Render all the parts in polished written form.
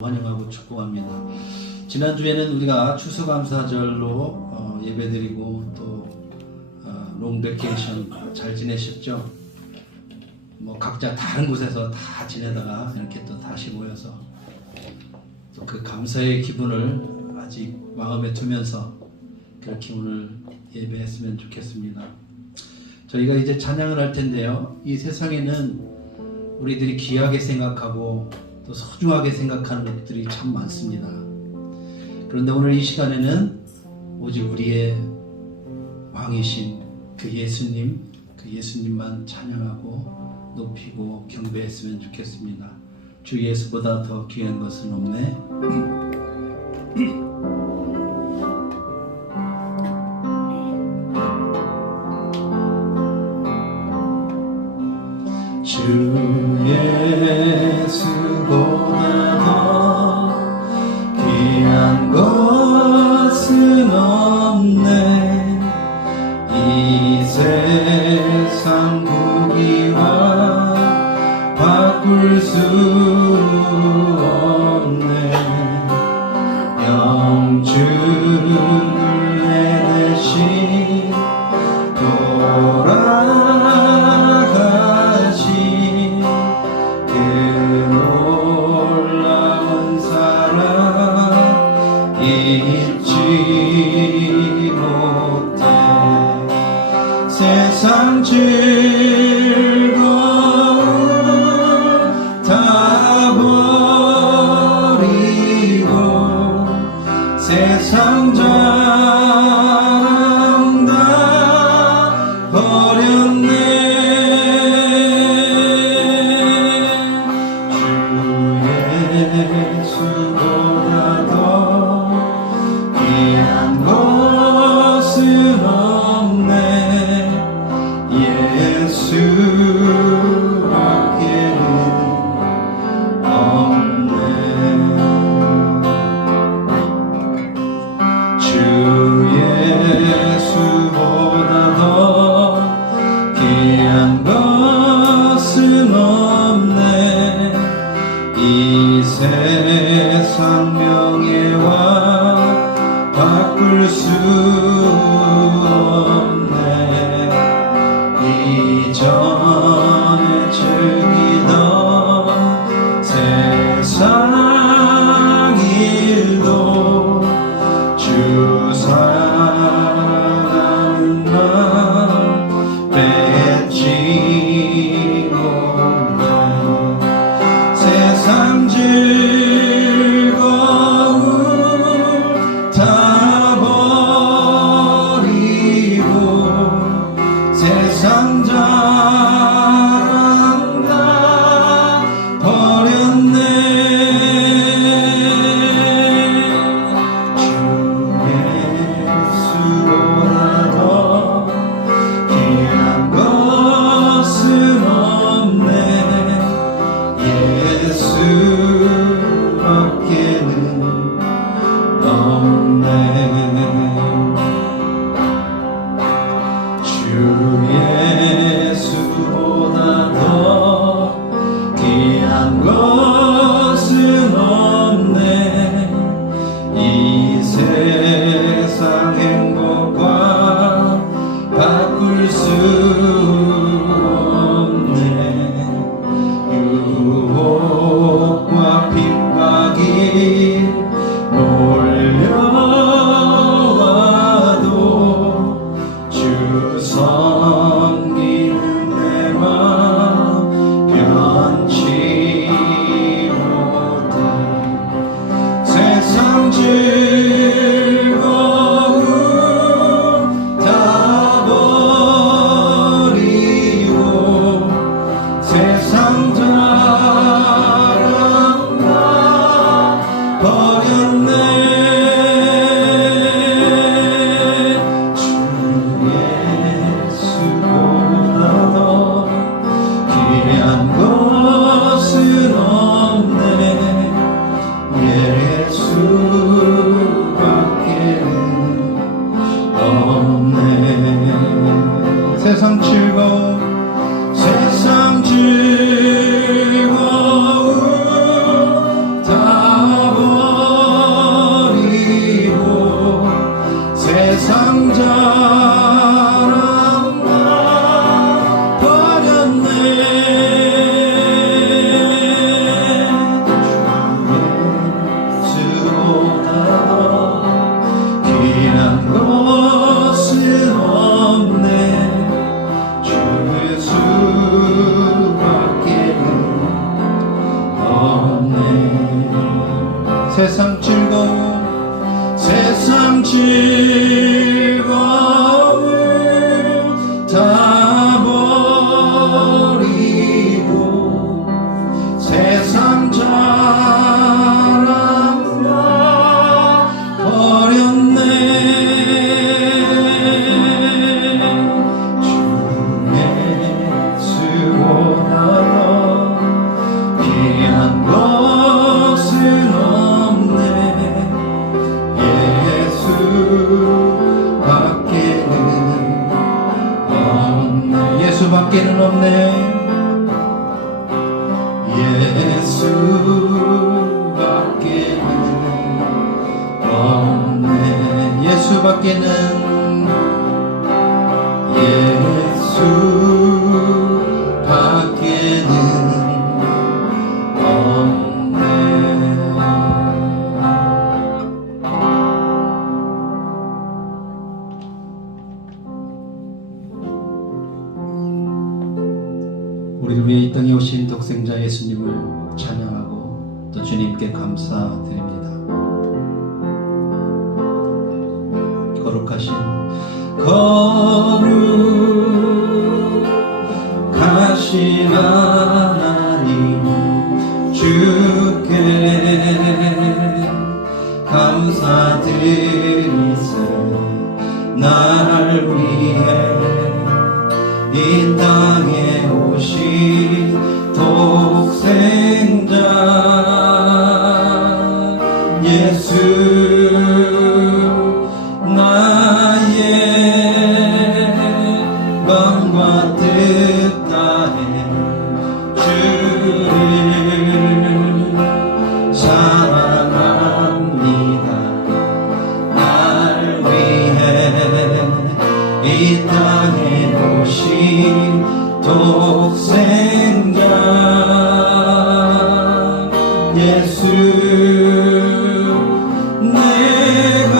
환영하고 축복합니다. 지난주에는 우리가 추수감사절로 예배드리고 또 롱베케이션 잘 지내셨죠? 각자 다른 곳에서 다 지내다가 이렇게 또 다시 모여서 또 그 감사의 기분을 아직 마음에 두면서 그렇게 오늘 예배했으면 좋겠습니다. 저희가 이제 찬양을 할 텐데요. 이 세상에는 우리들이 귀하게 생각하고 또 소중하게 생각하는 것들이 참 많습니다. 그런데 오늘 이 시간에는 오직 우리의 왕이신 그 예수님만 찬양하고 높이고 경배했으면 좋겠습니다. 주 예수보다 더 귀한 것은 없네. 주 예수보다 더 귀한 것은 없네. 이 세상 부귀와 바꿀 수 없네. 영주를 내 대신 돌아가신 그 놀라운 사랑 잊지 못해. 세상 즐거움 다 버리고 세상 자랑 다 버렸네. 예수보다 더 귀한 것은 없네. 예수밖에는 없네. 주 예수보다 더 귀한 것은 없네. 이 세상 명예와 바꿀 수 없네. 이전에 즐기던 세상 일도 주 사랑하는 마음 뺏지 못해. 세상 즐거움 다 버리고 세상 자랑 다 버렸네. 주 예수보다 더 귀한 것은 없네. 예수밖에는 없네. 주 예수보다 더 귀한 것은 없네. 이 세상 행복과 바꿀 수 없네. 유혹과 핍박이 몰려와도 주 섬기는 내 마음 변치 못해. 세상 즐거움 다 버리고 세상 자랑 다 버렸네. 귀한 것은 없네. 예수밖에는 없네. 세상 즐거움 다 세상 즐거움 다 버리고 세상 자랑과 버렸네. 주 예수로 나로 피한 것은 없네. 예수밖에는 없네. 우리를 위해 이 땅에 오신 독생자 예수님을 찬양하고 또 주님께 감사드립니다. 거룩하신 하나님 주께 감사드리세. 나를 위해 이 땅에 오신 독생자 예수, 나의 마음과 뜻 다해 주를 사랑합니다. 날 위해 이 땅에 오신 독생자 예수, 내가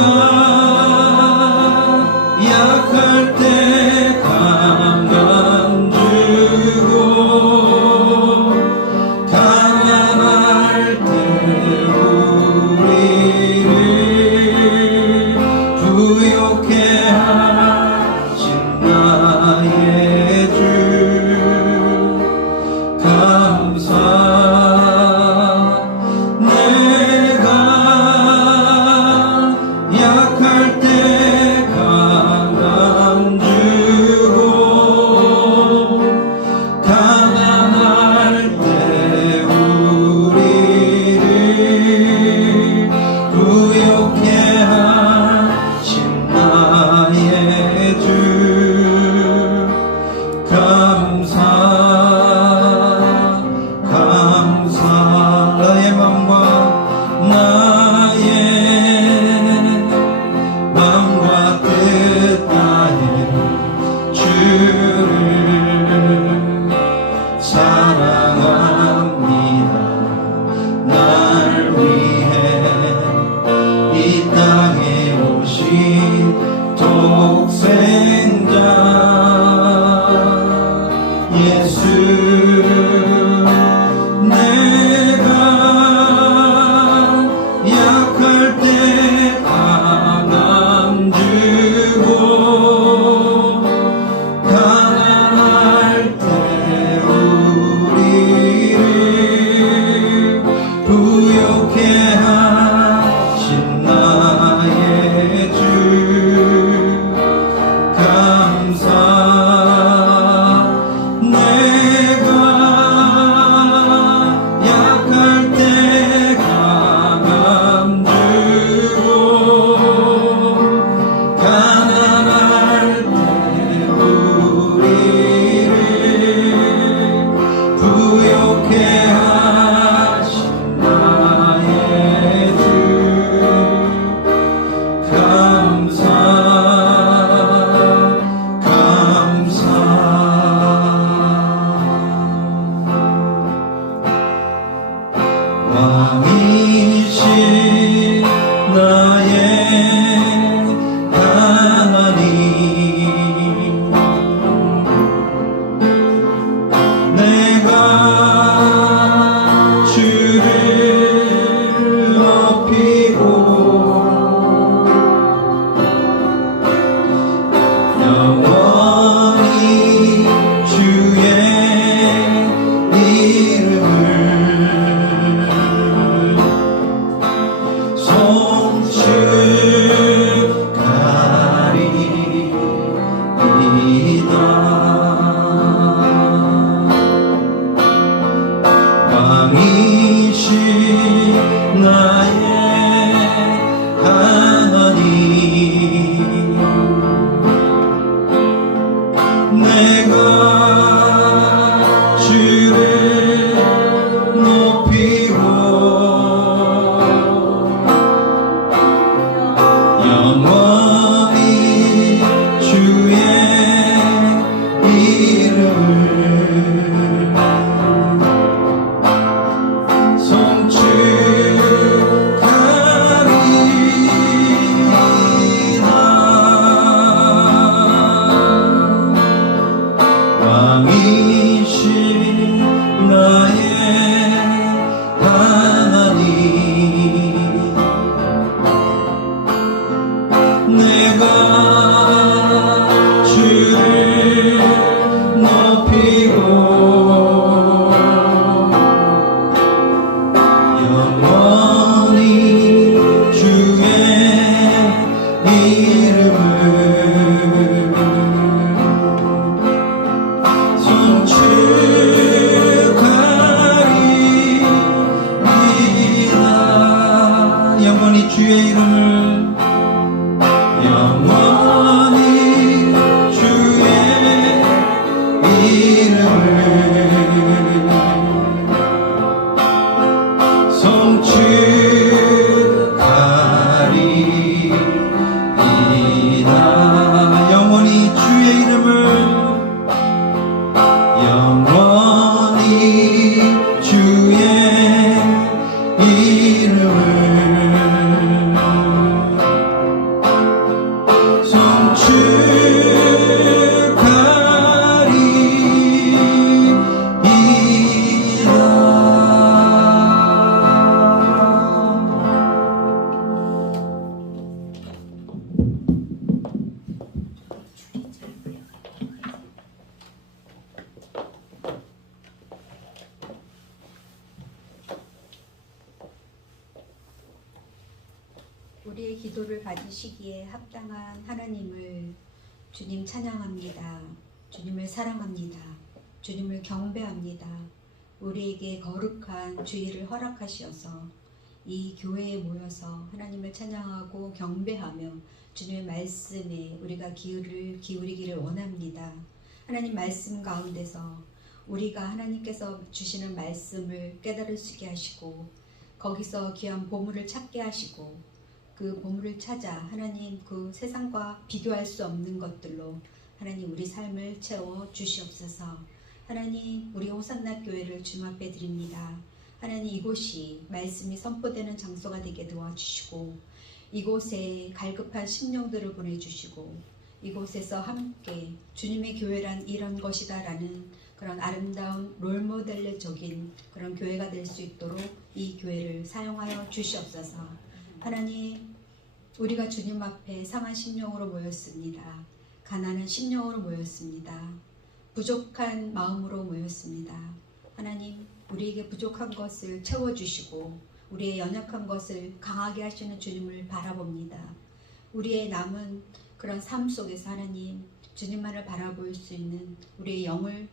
약할 때 강gan 주고 가난할 때 우리를 부욕해 하신 나의 주, 하나님 내가 주를 높이고 영원히 주의 이름을 왕이신 나의 하나님 내가 주를 높이고 영원히 주의 이름을 영원히 주의 이름을 영원히 주의 이름을 송축하리이다 영원히 주의 이름을 영원히 주의 이름을 우리의 기도를 받으시기에 합당한 하나님을 주님 찬양합니다. 주님을 사랑합니다. 주님을 경배합니다. 우리에게 거룩한 주일을 허락하시어서 이 교회에 모여서 하나님을 찬양하고 경배하며 주님의 말씀에 우리가 귀를 기울이기를 원합니다. 하나님 말씀 가운데서 우리가 하나님께서 주시는 말씀을 깨달을 수 있게 하시고 거기서 귀한 보물을 찾게 하시고 그 보물을 찾아 하나님 그 세상과 비교할 수 없는 것들로 하나님 우리 삶을 채워 주시옵소서. 하나님 우리 호산나 교회를 주님 앞에 드립니다. 하나님 이곳이 말씀이 선포되는 장소가 되게 도와주시고 이곳에 갈급한 심령들을 보내주시고 이곳에서 함께 주님의 교회란 이런 것이다 라는 그런 아름다운 롤모델적인 그런 교회가 될 수 있도록 이 교회를 사용하여 주시옵소서. 하나님 우리가 주님 앞에 상한 심령으로 모였습니다. 가난한 심령으로 모였습니다. 부족한 마음으로 모였습니다. 하나님 우리에게 부족한 것을 채워주시고 우리의 연약한 것을 강하게 하시는 주님을 바라봅니다. 우리의 남은 그런 삶 속에서 하나님 주님만을 바라볼 수 있는 우리의 영의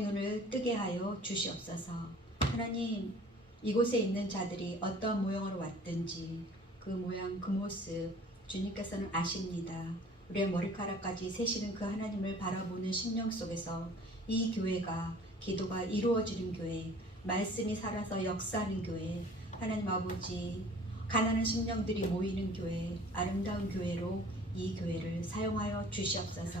눈을 뜨게 하여 주시옵소서. 하나님 이곳에 있는 자들이 어떤 모형으로 왔든지 그 모양 그 모습 주님께서는 아십니다. 우리의 머리카락까지 세시는 그 하나님을 바라보는 심령 속에서 이 교회가 기도가 이루어지는 교회, 말씀이 살아서 역사하는 교회, 하나님 아버지 가난한 심령들이 모이는 교회, 아름다운 교회로 이 교회를 사용하여 주시옵소서.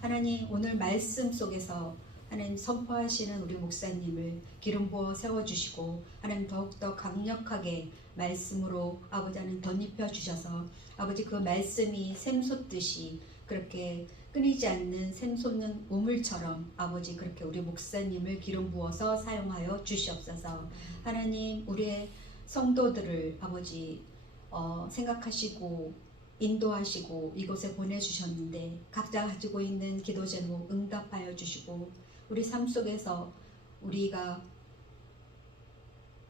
하나님 오늘 말씀 속에서 하나님 선포하시는 우리 목사님을 기름 부어 세워주시고 하나님 더욱더 강력하게 말씀으로 아버지 하나님 덧입혀 주셔서 아버지 그 말씀이 샘솟듯이 그렇게 끊이지 않는 샘솟는 우물처럼 아버지 그렇게 우리 목사님을 기름 부어서 사용하여 주시옵소서. 하나님 우리의 성도들을 아버지 생각하시고 인도하시고 이곳에 보내주셨는데 각자 가지고 있는 기도 제목 응답하여 주시고 우리 삶 속에서 우리가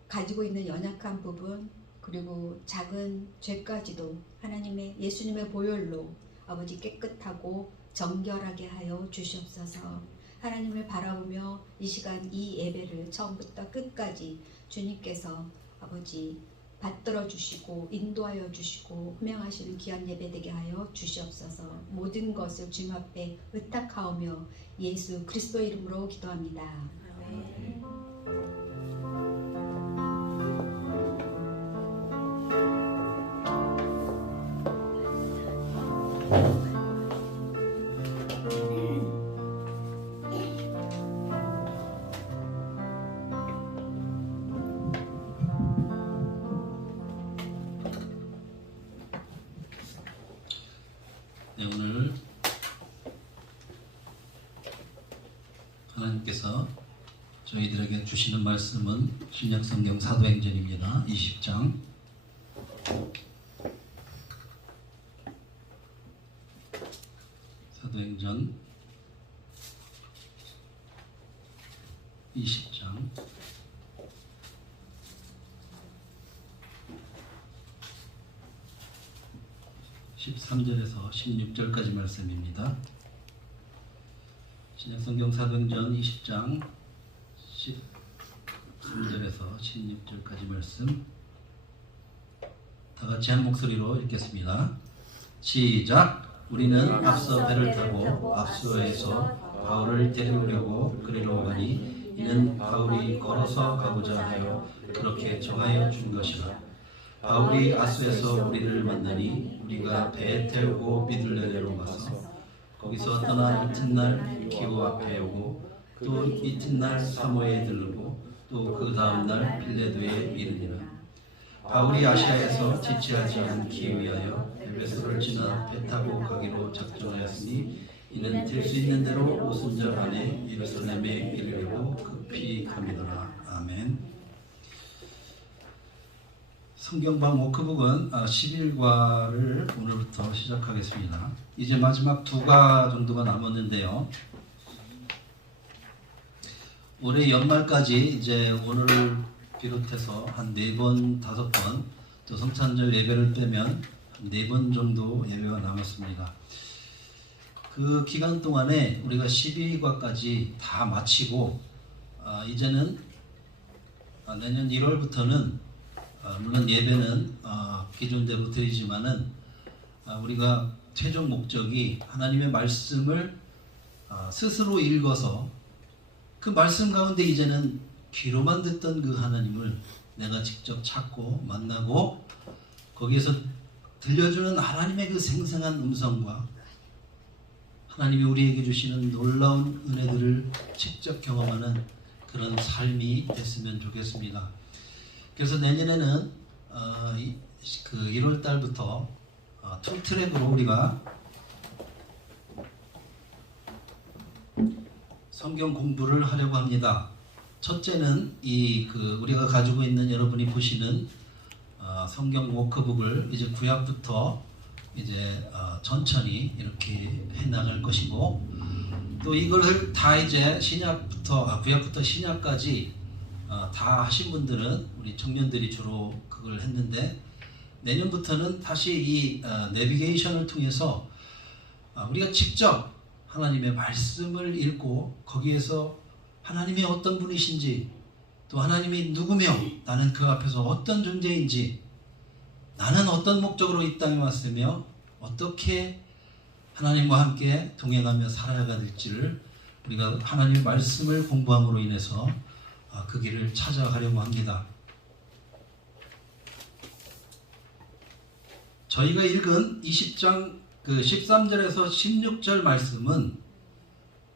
가지고 있는 연약한 부분 그리고 작은 죄까지도 하나님의 예수님의 보혈로 아버지 깨끗하고 정결하게 하여 주시옵소서. 하나님을 바라보며 이 시간 이 예배를 처음부터 끝까지 주님께서 아버지 받들어 주시고 인도하여 주시고 흠명하시는 귀한 예배 되게 하여 주시옵소서. 모든 것을 주님 앞에 의탁하오며 예수 그리스도 이름으로 기도합니다. 아멘. 네, 오늘 하나님께서 저희들에게 주시는 말씀은 신약성경 사도행전입니다. 20장 사도행전 20장 13절에서 16절까지 말씀입니다. 신약성경 사도행전 20장 13절에서 16절까지 말씀 다같이 한 목소리로 읽겠습니다. 시작! 우리는 앞서 배를 타고 앞서에서 바울을 데려오려고 그리로 가니 이는 바울이 걸어서 가고자 하여 그렇게 정하여 준 것이라. 바울이 아수에서 우리를 만나니 우리가 배에 태우고 미들레네로 가서 거기서 떠나 이튿날 기호 앞에 오고 또 이튿날 사모에 들르고 또 그 다음날 빌레도에 이르니라. 바울이 아시아에서 지체하지 않기 위하여 에베소를 지나 배 타고 가기로 작정하였으니 이는 될 수 있는 대로 오순절 안에 예루살렘에 이르려고 급히 갑니다라. 아멘. 성경방 워크북은 11과를 오늘부터 시작하겠습니다. 이제 마지막 2과 정도가 남았는데요. 올해 연말까지 이제 오늘을 비롯해서 한 4번, 5번, 또 성찬절 예배를 빼면 한 4번 정도 예배가 남았습니다. 그 기간 동안에 우리가 12과까지 다 마치고 이제는 내년 1월부터는 물론 예배는 기존대로 드리지만은 우리가 최종 목적이 하나님의 말씀을 스스로 읽어서 그 말씀 가운데 이제는 귀로만 듣던 그 하나님을 내가 직접 찾고 만나고 거기에서 들려주는 하나님의 그 생생한 음성과 하나님이 우리에게 주시는 놀라운 은혜들을 직접 경험하는 그런 삶이 됐으면 좋겠습니다. 그래서 내년에는 그 1월 달부터 2트랙으로 우리가 성경 공부를 하려고 합니다. 첫째는 우리가 가지고 있는 여러분이 보시는 성경 워크북을 이제 구약부터 이제 천천히 이렇게 해나갈 것이고 또 이걸 다 이제 구약부터 신약까지 다 하신 분들은 우리 청년들이 주로 그걸 했는데 내년부터는 다시 이 내비게이션을 통해서 우리가 직접 하나님의 말씀을 읽고 거기에서 하나님이 어떤 분이신지 또 하나님이 누구며 나는 그 앞에서 어떤 존재인지 나는 어떤 목적으로 이 땅에 왔으며 어떻게 하나님과 함께 동행하며 살아가야 될지를 우리가 하나님의 말씀을 공부함으로 인해서 그 길을 찾아가려고 합니다. 저희가 읽은 20장 13절에서 16절 말씀은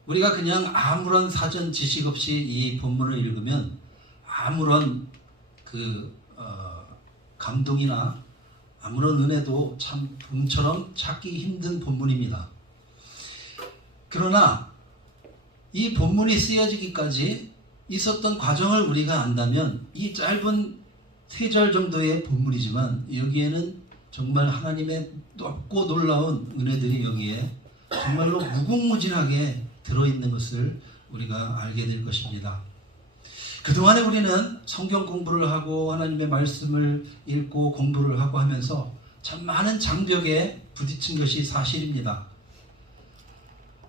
우리가 그냥 아무런 사전 지식 없이 이 본문을 읽으면 아무런 감동이나 아무런 은혜도 참 봄처럼 찾기 힘든 본문입니다. 그러나 이 본문이 쓰여지기까지 있었던 과정을 우리가 안다면 이 짧은 3절 정도의 본문이지만 여기에는 정말 하나님의 높고 놀라운 은혜들이 여기에 정말로 무궁무진하게 들어있는 것을 우리가 알게 될 것입니다. 그동안에 우리는 성경 공부를 하고 하나님의 말씀을 읽고 공부를 하고 하면서 참 많은 장벽에 부딪힌 것이 사실입니다.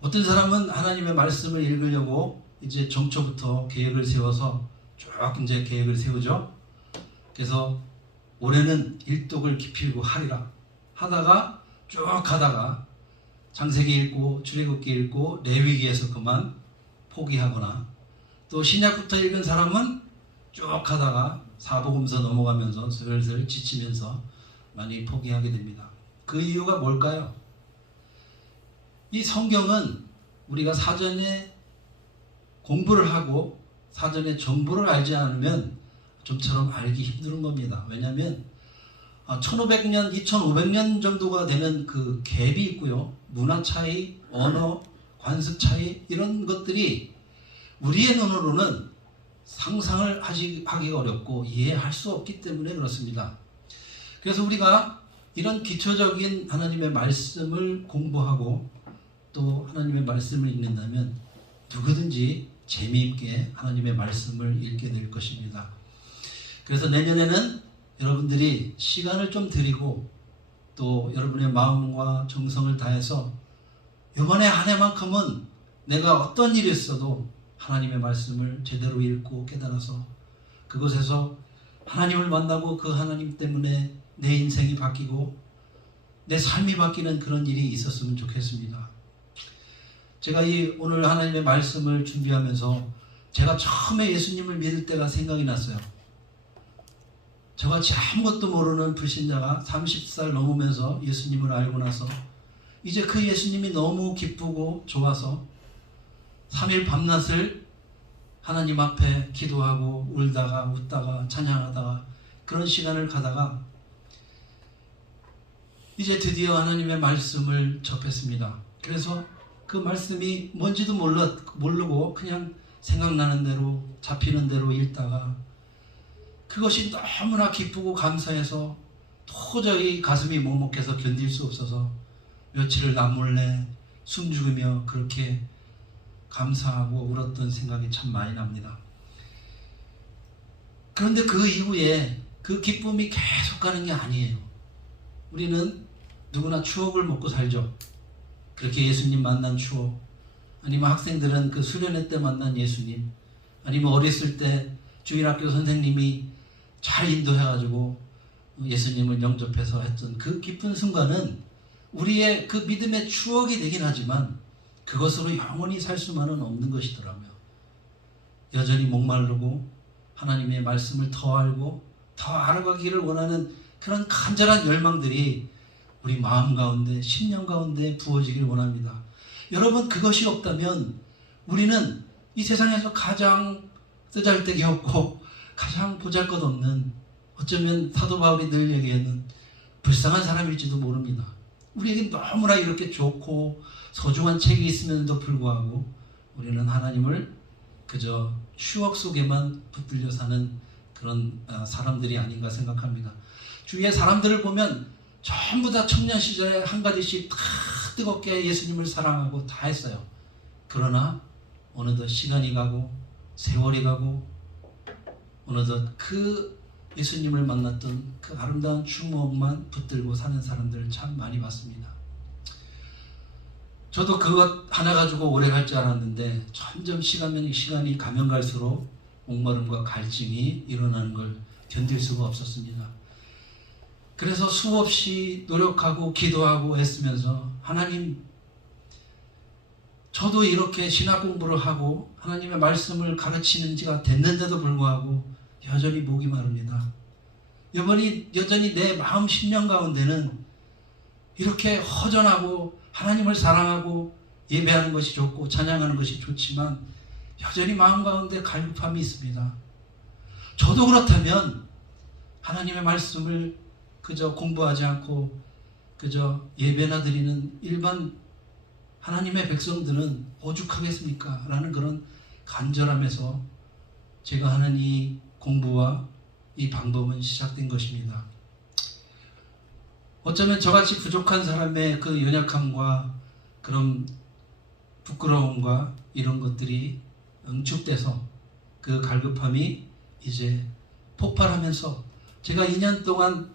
어떤 사람은 하나님의 말씀을 읽으려고 이제 정초부터 계획을 세워서 쭉 이제 계획을 세우죠. 그래서 올해는 일독을 기필고 하리라 하다가 쭉 가다가 창세기 읽고 출애굽기 읽고 레위기에서 그만 포기하거나, 또 신약부터 읽은 사람은 쭉 가다가 사복음서 넘어가면서 슬슬 지치면서 많이 포기하게 됩니다. 그 이유가 뭘까요? 이 성경은 우리가 사전에 공부를 하고 사전에 정보를 알지 않으면 좀처럼 알기 힘든 겁니다. 왜냐하면 1500년, 2500년 정도가 되는 그 갭이 있고요. 문화 차이, 언어, 관습 차이, 이런 것들이 우리의 눈으로는 상상을 하기가 어렵고 이해할 수 없기 때문에 그렇습니다. 그래서 우리가 이런 기초적인 하나님의 말씀을 공부하고 또 하나님의 말씀을 읽는다면 누구든지 재미있게 하나님의 말씀을 읽게 될 것입니다. 그래서 내년에는 여러분들이 시간을 좀 드리고 또 여러분의 마음과 정성을 다해서 이번에 한 해만큼은 내가 어떤 일이 있어도 하나님의 말씀을 제대로 읽고 깨달아서 그곳에서 하나님을 만나고 그 하나님 때문에 내 인생이 바뀌고 내 삶이 바뀌는 그런 일이 있었으면 좋겠습니다. 제가 오늘 하나님의 말씀을 준비하면서 제가 처음에 예수님을 믿을 때가 생각이 났어요. 저같이 아무것도 모르는 불신자가 30살 넘으면서 예수님을 알고 나서 이제 그 예수님이 너무 기쁘고 좋아서 3일 밤낮을 하나님 앞에 기도하고 울다가 웃다가 찬양하다가 그런 시간을 가다가 이제 드디어 하나님의 말씀을 접했습니다. 그래서 그 말씀이 뭔지도 모르고 그냥 생각나는 대로 잡히는 대로 읽다가 그것이 너무나 기쁘고 감사해서 도저히 가슴이 먹먹해서 견딜 수 없어서 며칠을 남몰래 숨죽이며 그렇게 감사하고 울었던 생각이 참 많이 납니다. 그런데 그 이후에 그 기쁨이 계속 가는 게 아니에요. 우리는 누구나 추억을 먹고 살죠. 그렇게 예수님 만난 추억, 아니면 학생들은 그 수련회 때 만난 예수님, 아니면 어렸을 때 주일학교 선생님이 잘 인도해가지고 예수님을 영접해서 했던 그 기쁜 순간은 우리의 그 믿음의 추억이 되긴 하지만 그것으로 영원히 살 수만은 없는 것이더라고요. 여전히 목마르고 하나님의 말씀을 더 알고 더 알아가기를 원하는 그런 간절한 열망들이 우리 마음 가운데, 심령 가운데 부어지길 원합니다. 여러분, 그것이 없다면 우리는 이 세상에서 가장 쓰잘데기 없고 가장 보잘것없는, 어쩌면 사도 바울이 늘 얘기하는 불쌍한 사람일지도 모릅니다. 우리에게 너무나 이렇게 좋고 소중한 책이 있음에도 불구하고 우리는 하나님을 그저 추억 속에만 붙들려 사는 그런 사람들이 아닌가 생각합니다. 주위의 사람들을 보면 전부 다 청년 시절에 한 가지씩 다 뜨겁게 예수님을 사랑하고 다 했어요. 그러나 어느덧 시간이 가고 세월이 가고 어느덧 그 예수님을 만났던 그 아름다운 추억만 붙들고 사는 사람들을 참 많이 봤습니다. 저도 그것 하나 가지고 오래 갈 줄 알았는데 점점 시간이 가면 갈수록 목마름과 갈증이 일어나는 걸 견딜 수가 없었습니다. 그래서 수없이 노력하고 기도하고 애쓰면서 하나님, 저도 이렇게 신학 공부를 하고 하나님의 말씀을 가르치는 지가 됐는데도 불구하고 여전히 목이 마릅니다. 여전히 내 마음 심령 가운데는 이렇게 허전하고 하나님을 사랑하고 예배하는 것이 좋고 찬양하는 것이 좋지만 여전히 마음 가운데 갈급함이 있습니다. 저도 그렇다면 하나님의 말씀을 그저 공부하지 않고 그저 예배나 드리는 일반 하나님의 백성들은 오죽하겠습니까? 라는 그런 간절함에서 제가 하는 이 공부와 이 방법은 시작된 것입니다. 어쩌면 저같이 부족한 사람의 그 연약함과 그런 부끄러움과 이런 것들이 응축돼서 그 갈급함이 이제 폭발하면서 제가 2년 동안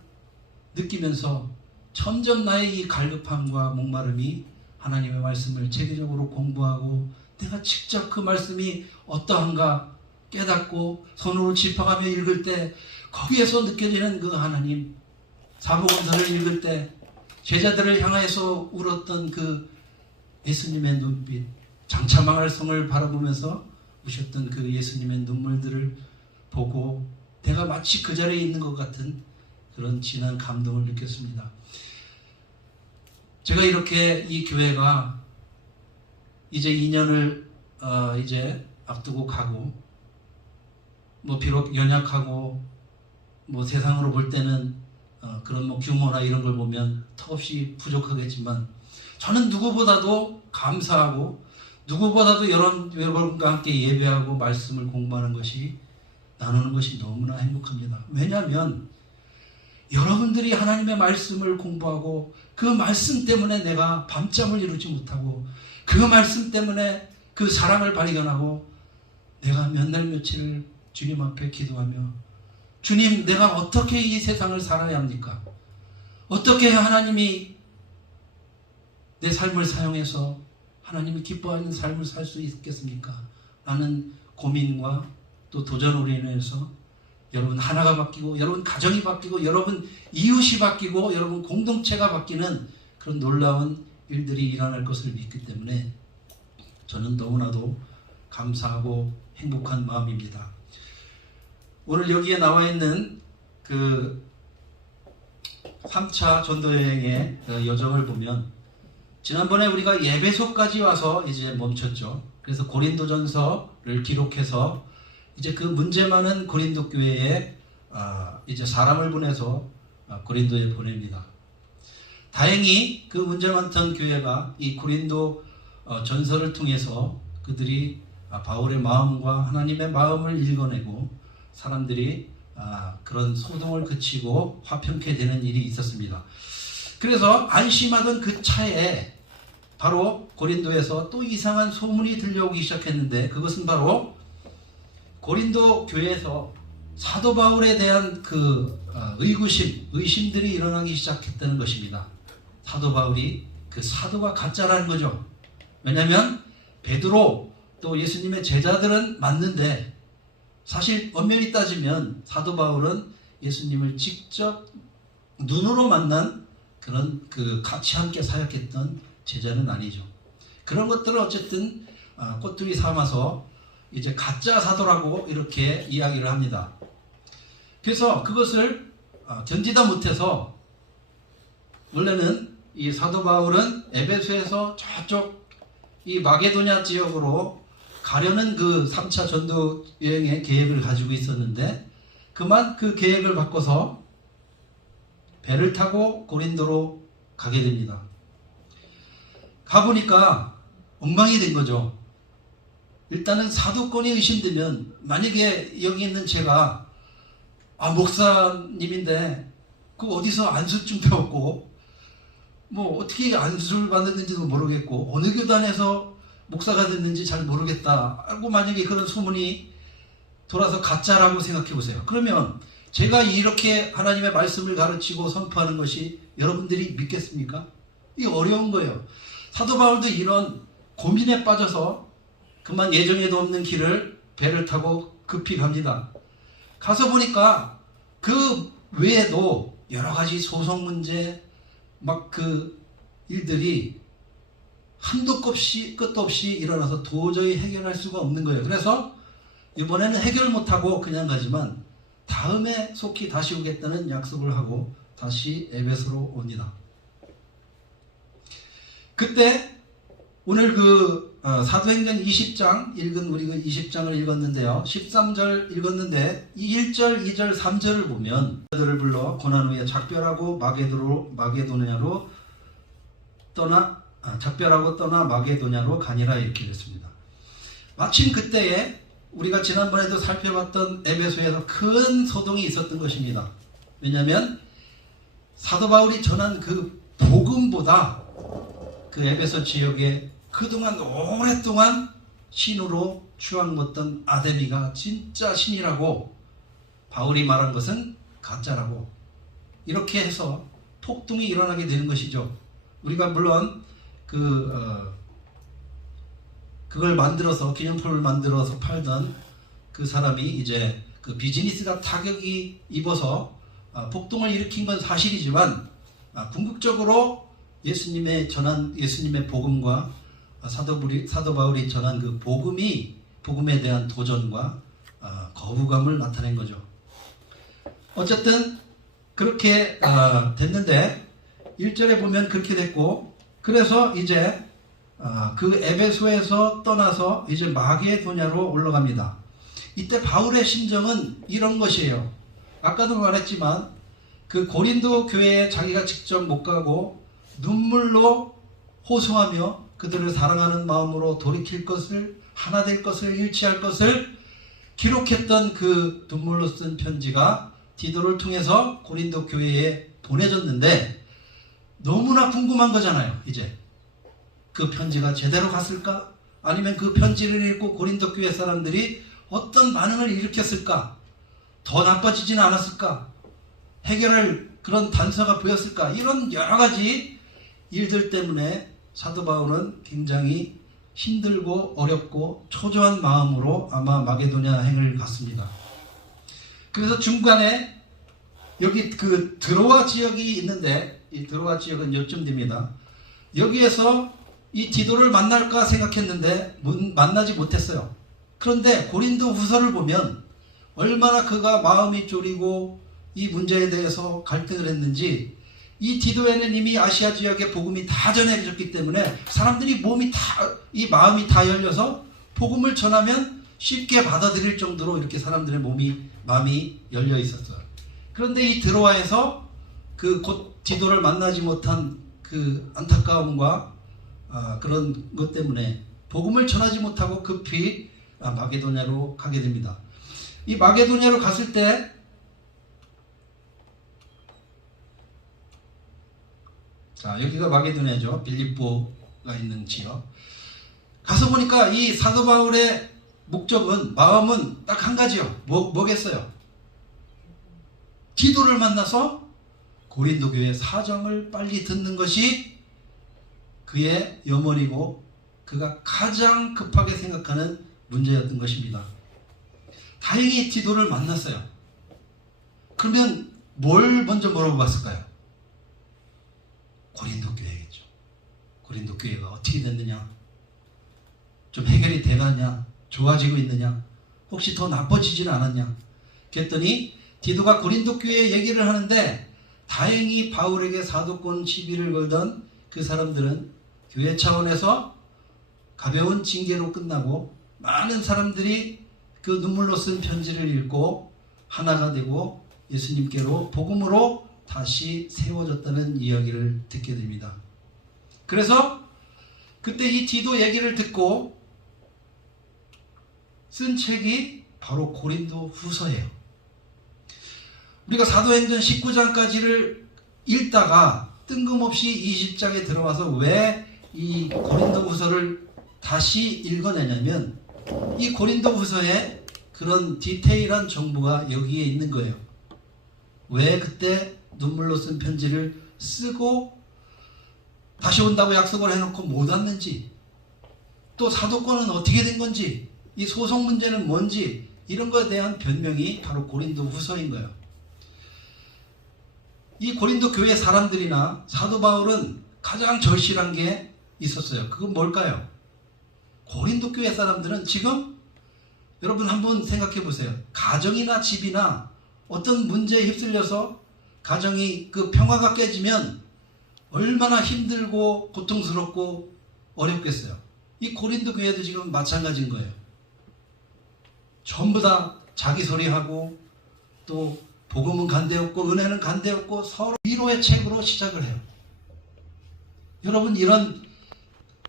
느끼면서 점점 나의 이 갈급함과 목마름이 하나님의 말씀을 체계적으로 공부하고 내가 직접 그 말씀이 어떠한가 깨닫고 손으로 짚어가며 읽을 때 거기에서 느껴지는 그 하나님, 사복음서를 읽을 때 제자들을 향해서 울었던 그 예수님의 눈빛, 장차 망할 성을 바라보면서 우셨던 그 예수님의 눈물들을 보고 내가 마치 그 자리에 있는 것 같은 그런 진한 감동을 느꼈습니다. 제가 이렇게 이 교회가 이제 2년을 이제 앞두고 가고, 뭐 비록 연약하고 뭐 세상으로 볼 때는 그런 뭐 규모나 이런 걸 보면 턱없이 부족하겠지만, 저는 누구보다도 감사하고 누구보다도 여러분과 함께 예배하고 말씀을 공부하는 것이, 나누는 것이 너무나 행복합니다. 왜냐하면 여러분들이 하나님의 말씀을 공부하고 그 말씀 때문에 내가 밤잠을 이루지 못하고 그 말씀 때문에 그 사랑을 발견하고 내가 몇 날 며칠을 주님 앞에 기도하며, 주님, 내가 어떻게 이 세상을 살아야 합니까? 어떻게 하나님이 내 삶을 사용해서 하나님이 기뻐하는 삶을 살 수 있겠습니까? 라는 고민과 또 도전으로 인해서 여러분 하나가 바뀌고, 여러분 가정이 바뀌고, 여러분 이웃이 바뀌고, 여러분 공동체가 바뀌는 그런 놀라운 일들이 일어날 것을 믿기 때문에 저는 너무나도 감사하고 행복한 마음입니다. 오늘 여기에 나와 있는 그 3차 전도여행의 여정을 보면, 지난번에 우리가 예배소까지 와서 이제 멈췄죠. 그래서 고린도전서를 기록해서 이제 그 문제 많은 고린도 교회에 이제 사람을 보내서 고린도에 보냅니다. 다행히 그 문제 많던 교회가 이 고린도 전서를 통해서 그들이 바울의 마음과 하나님의 마음을 읽어내고 사람들이 그런 소동을 그치고 화평케 되는 일이 있었습니다. 그래서 안심하던 그 차에 바로 고린도에서 또 이상한 소문이 들려오기 시작했는데, 그것은 바로 고린도 교회에서 사도 바울에 대한 그 의심들이 일어나기 시작했다는 것입니다. 사도 바울이 그 사도가 가짜라는 거죠. 왜냐하면 베드로 또 예수님의 제자들은 맞는데, 사실 엄연히 따지면 사도 바울은 예수님을 직접 눈으로 만난 그런 그 같이 함께 사역했던 제자는 아니죠. 그런 것들을 어쨌든 꼬투리 삼아서 이제 가짜 사도라고 이렇게 이야기를 합니다. 그래서 그것을 견디다 못해서, 원래는 이 사도 바울은 에베소에서 저쪽 이 마게도냐 지역으로 가려는 그 3차 전도 여행의 계획을 가지고 있었는데, 그만 그 계획을 바꿔서 배를 타고 고린도로 가게 됩니다. 가보니까 엉망이 된 거죠. 일단은 사도권이 의심되면, 만약에 여기 있는 제가 목사님인데 그 어디서 안수증 배웠고 뭐 어떻게 안수를 받았는지도 모르겠고 어느 교단에서 목사가 됐는지 잘 모르겠다 하고 만약에 그런 소문이 돌아서 가짜라고 생각해 보세요. 그러면 제가 이렇게 하나님의 말씀을 가르치고 선포하는 것이 여러분들이 믿겠습니까? 이게 어려운 거예요. 사도 바울도 이런 고민에 빠져서 그만 예정에도 없는 길을 배를 타고 급히 갑니다. 가서 보니까 그 외에도 여러 가지 소송 문제, 막 그 일들이 한도 끝도 없이 일어나서 도저히 해결할 수가 없는 거예요. 그래서 이번에는 해결 못하고 그냥 가지만 다음에 속히 다시 오겠다는 약속을 하고 다시 에베소로 옵니다. 그때 오늘 그 사도행전 20장 우리 그 20장을 읽었는데요. 13절 읽었는데 이 1절, 2절, 3절을 보면 그들을 불러 고난 후에 작별하고 마게도냐로 떠나 마게도냐로 가니라 이렇게 됐습니다. 마침 그때에 우리가 지난번에도 살펴봤던 에베소에서 큰 소동이 있었던 것입니다. 왜냐하면 사도 바울이 전한 그 복음보다 그 에베소 지역에 그동안 오랫동안 신으로 추앙받던 아데미가 진짜 신이라고, 바울이 말한 것은 가짜라고, 이렇게 해서 폭동이 일어나게 되는 것이죠. 우리가 물론 그걸 만들어서, 기념품을 만들어서 팔던 그 사람이 이제 그 비즈니스가 타격이 입어서 폭동을 일으킨 건 사실이지만 궁극적으로 예수님의 전한 예수님의 복음과 사도 바울이 전한 그 복음에 대한 도전과 거부감을 나타낸 거죠. 어쨌든 그렇게 됐는데 1절에 보면 그렇게 됐고, 그래서 이제 그 에베소에서 떠나서 이제 마게도냐로 올라갑니다. 이때 바울의 심정은 이런 것이에요. 아까도 말했지만 그 고린도 교회에 자기가 직접 못 가고 눈물로 호소하며 그들을 사랑하는 마음으로 돌이킬 것을, 하나 될 것을, 일치할 것을 기록했던 그 눈물로 쓴 편지가 디도를 통해서 고린도 교회에 보내졌는데, 너무나 궁금한 거잖아요. 이제 그 편지가 제대로 갔을까? 아니면 그 편지를 읽고 고린도 교회 사람들이 어떤 반응을 일으켰을까? 더 나빠지지는 않았을까? 해결할 그런 단서가 보였을까? 이런 여러 가지 일들 때문에 사도 바울은 굉장히 힘들고 어렵고 초조한 마음으로 아마 마게도냐 행을 갔습니다. 그래서 중간에 여기 그 드로아 지역이 있는데, 이 드로아 지역은 요쯤 됩니다. 여기에서 이 디도를 만날까 생각했는데 만나지 못했어요. 그런데 고린도 후서를 보면 얼마나 그가 마음이 졸이고 이 문제에 대해서 갈등을 했는지, 이 디도에는 이미 아시아 지역의 복음이 다 전해졌기 때문에 사람들이 이 마음이 다 열려서 복음을 전하면 쉽게 받아들일 정도로 이렇게 사람들의 마음이 열려 있었어요. 그런데 이 드로아에서 그 곧 디도를 만나지 못한 그 안타까움과 그런 것 때문에 복음을 전하지 못하고 급히 마게도냐로 가게 됩니다. 이 마게도냐로 갔을 때 여기가 마게도냐죠. 빌립보가 있는 지역. 가서 보니까 이 사도 바울의 마음은 딱 한 가지요. 뭐겠어요? 디도를 만나서 고린도 교회 사정을 빨리 듣는 것이 그의 염원이고 그가 가장 급하게 생각하는 문제였던 것입니다. 다행히 디도를 만났어요. 그러면 뭘 먼저 물어봤을까요? 고린도 교회겠죠. 고린도 교회가 어떻게 됐느냐? 좀 해결이 돼가냐? 좋아지고 있느냐? 혹시 더 나빠지지는 않았냐? 그랬더니 디도가 고린도 교회 얘기를 하는데, 다행히 바울에게 사도권 시비를 걸던 그 사람들은 교회 차원에서 가벼운 징계로 끝나고, 많은 사람들이 그 눈물로 쓴 편지를 읽고 하나가 되고 예수님께로 복음으로 다시 세워졌다는 이야기를 듣게 됩니다. 그래서 그때 이 디도 얘기를 듣고 쓴 책이 바로 고린도 후서예요. 우리가 사도행전 19장까지를 읽다가 뜬금없이 20장에 들어와서 왜 이 고린도 후서를 다시 읽어내냐면, 이 고린도 후서에 그런 디테일한 정보가 여기에 있는 거예요. 왜 그때 눈물로 쓴 편지를 쓰고 다시 온다고 약속을 해놓고 못 왔는지, 또 사도권은 어떻게 된 건지, 이 소송 문제는 뭔지, 이런 것에 대한 변명이 바로 고린도 후서인 거예요. 이 고린도 교회 사람들이나 사도 바울은 가장 절실한 게 있었어요. 그건 뭘까요? 고린도 교회 사람들은 지금, 여러분 한번 생각해 보세요. 가정이나 집이나 어떤 문제에 휩쓸려서 가정이 그 평화가 깨지면 얼마나 힘들고 고통스럽고 어렵겠어요. 이 고린도 교회도 지금 마찬가지인 거예요. 전부 다 자기 소리하고 또 복음은 간대없고 은혜는 간대없고 서로 위로의 책으로 시작을 해요. 여러분, 이런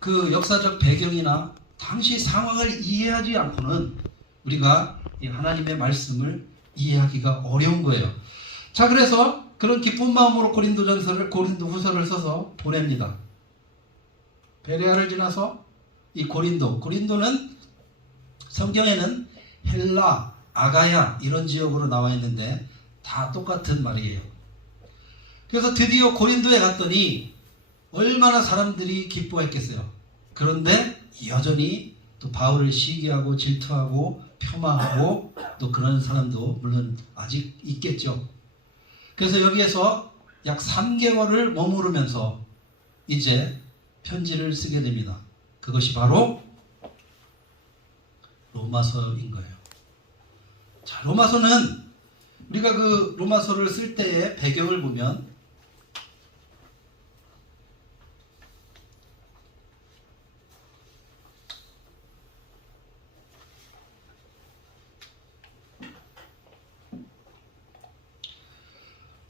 그 역사적 배경이나 당시 상황을 이해하지 않고는 우리가 이 하나님의 말씀을 이해하기가 어려운 거예요. 자, 그래서 그런 기쁜 마음으로 고린도 후서를 써서 보냅니다. 베레아를 지나서 이 고린도는 성경에는 헬라, 아가야 이런 지역으로 나와 있는데 다 똑같은 말이에요. 그래서 드디어 고린도에 갔더니 얼마나 사람들이 기뻐했겠어요. 그런데 여전히 또 바울을 시기하고 질투하고 폄하하고 또 그런 사람도 물론 아직 있겠죠. 그래서 여기에서 약 3개월을 머무르면서 이제 편지를 쓰게 됩니다. 그것이 바로 로마서인 거예요. 자, 로마서는 우리가 그 로마서를 쓸 때의 배경을 보면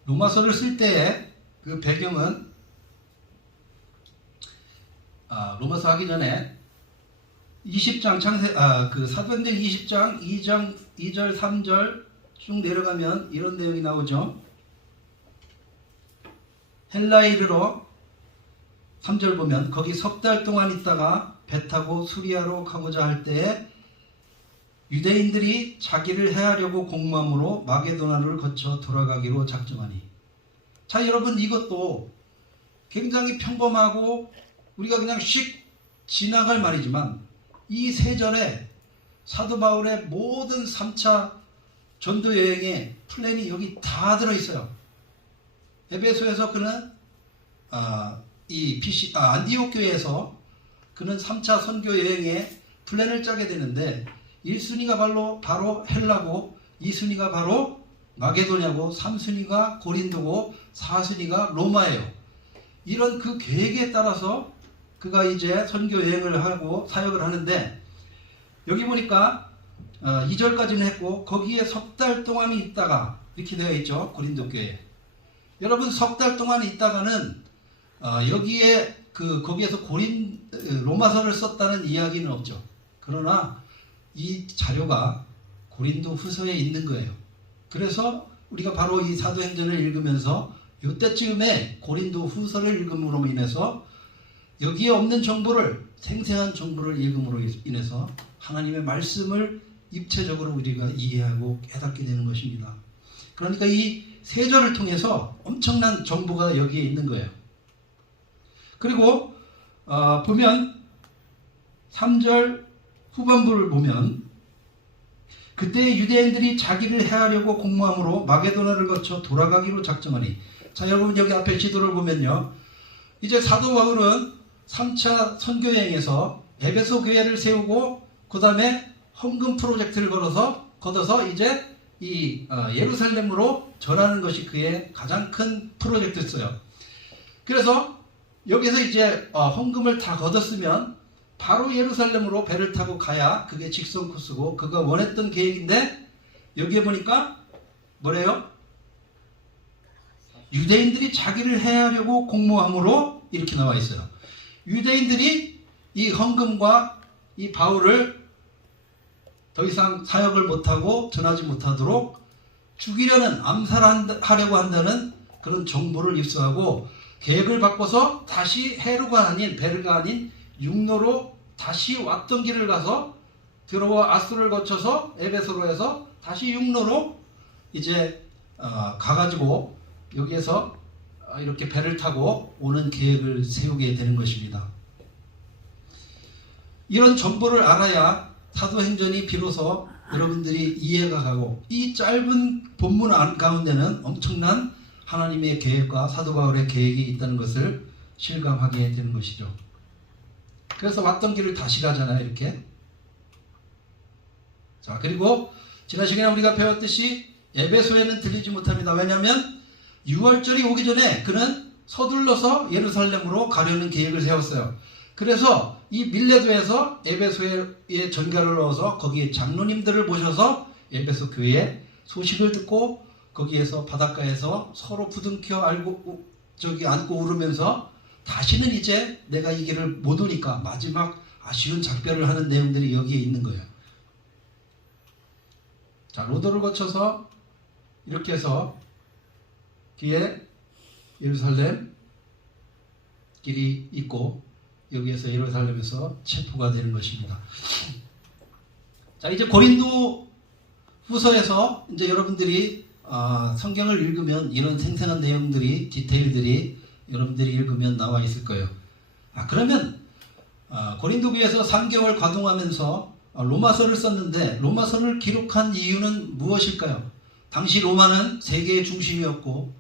로마서를 쓸 때의 그 배경은 로마서 하기 전에 20장 그 사도행전 20장 2절 3절 쭉 내려가면 이런 내용이 나오죠. 헬라에 이르러 3절 보면 거기 석 달 동안 있다가 배 타고 수리아로 가고자 할 때에 유대인들이 자기를 해하려고 공모함으로 마게도나를 거쳐 돌아가기로 작정하니. 자, 여러분, 이것도 굉장히 평범하고 우리가 그냥 씩 지나갈 말이지만 이 세 절에 사도 바울의 모든 3차 전도 여행의 플랜이 여기 다 들어있어요. 에베소에서 그는 안디옥 교회에서 그는 3차 선교 여행의 플랜을 짜게 되는데 1순위가 바로 헬라고 2순위가 바로 마게도냐고 3순위가 고린도고 4순위가 로마예요. 이런 그 계획에 따라서 그가 이제 선교 여행을 하고 사역을 하는데 여기 보니까 2절까지는 했고 거기에 석 달 동안 있다가 이렇게 되어 있죠. 고린도 교회. 여러분, 석 달 동안 있다가는 여기에 거기에서 로마서를 썼다는 이야기는 없죠. 그러나 이 자료가 고린도 후서에 있는 거예요. 그래서 우리가 바로 이 사도행전을 읽으면서 이때쯤에 고린도 후서를 읽음으로 인해서 여기에 없는 정보를, 생생한 정보를 읽음으로 인해서 하나님의 말씀을 입체적으로 우리가 이해하고 깨닫게 되는 것입니다. 그러니까 이 세 절을 통해서 엄청난 정보가 여기에 있는 거예요. 그리고 보면 3절 후반부를 보면 그때 유대인들이 자기를 해하려고 공모함으로 마게도나를 거쳐 돌아가기로 작정하니. 자, 여러분, 여기 앞에 지도를 보면요, 이제 사도 바울은 3차 선교여행에서 에베소 교회를 세우고 그 다음에 헌금 프로젝트를 걷어서 이제 이 예루살렘으로 전하는 것이 그의 가장 큰 프로젝트였어요. 그래서 여기서 이제 헌금을 다 걷었으면 바로 예루살렘으로 배를 타고 가야 그게 직선 코스고 그가 원했던 계획인데 여기에 보니까 뭐래요? 유대인들이 자기를 해하려고 공모함으로 이렇게 나와 있어요. 유대인들이 이 헌금과 이 바울을 더 이상 사역을 못하고 전하지 못하도록 죽이려는, 암살하려고 한다는 그런 정보를 입수하고 계획을 바꿔서 다시 해루가 아닌, 베르가 아닌 육로로 다시 왔던 길을 가서 들어와 아수를 거쳐서 에베소로 해서 다시 육로로 이제 가가지고 여기에서 이렇게 배를 타고 오는 계획을 세우게 되는 것입니다. 이런 정보를 알아야 사도행전이 비로소 여러분들이 이해가 가고 이 짧은 본문 가운데는 엄청난 하나님의 계획과 사도 바울의 계획이 있다는 것을 실감하게 되는 것이죠. 그래서 왔던 길을 다시 가잖아요, 이렇게. 자, 그리고 지난 시간에 우리가 배웠듯이 에베소에는 들리지 못합니다. 왜냐하면 6월절이 오기 전에 그는 서둘러서 예루살렘으로 가려는 계획을 세웠어요. 그래서 이 밀레도에서 에베소에 전가를 넣어서 거기에 장로님들을 모셔서 에베소 교회에 소식을 듣고 거기에서 바닷가에서 서로 부둥켜 안고 울으면서 다시는 이제 내가 이 길을 못 오니까 마지막 아쉬운 작별을 하는 내용들이 여기에 있는 거예요. 자, 로도를 거쳐서 이렇게 해서 뒤에 예루살렘 길이 있고 여기에서 예루살렘에서 체포가 되는 것입니다. 자, 이제 고린도 후서에서 이제 여러분들이 성경을 읽으면 이런 생생한 내용들이, 디테일들이 여러분들이 읽으면 나와 있을 거예요. 그러면 고린도 교회에서 3개월 가동하면서 로마서를 썼는데 로마서를 기록한 이유는 무엇일까요? 당시 로마는 세계의 중심이었고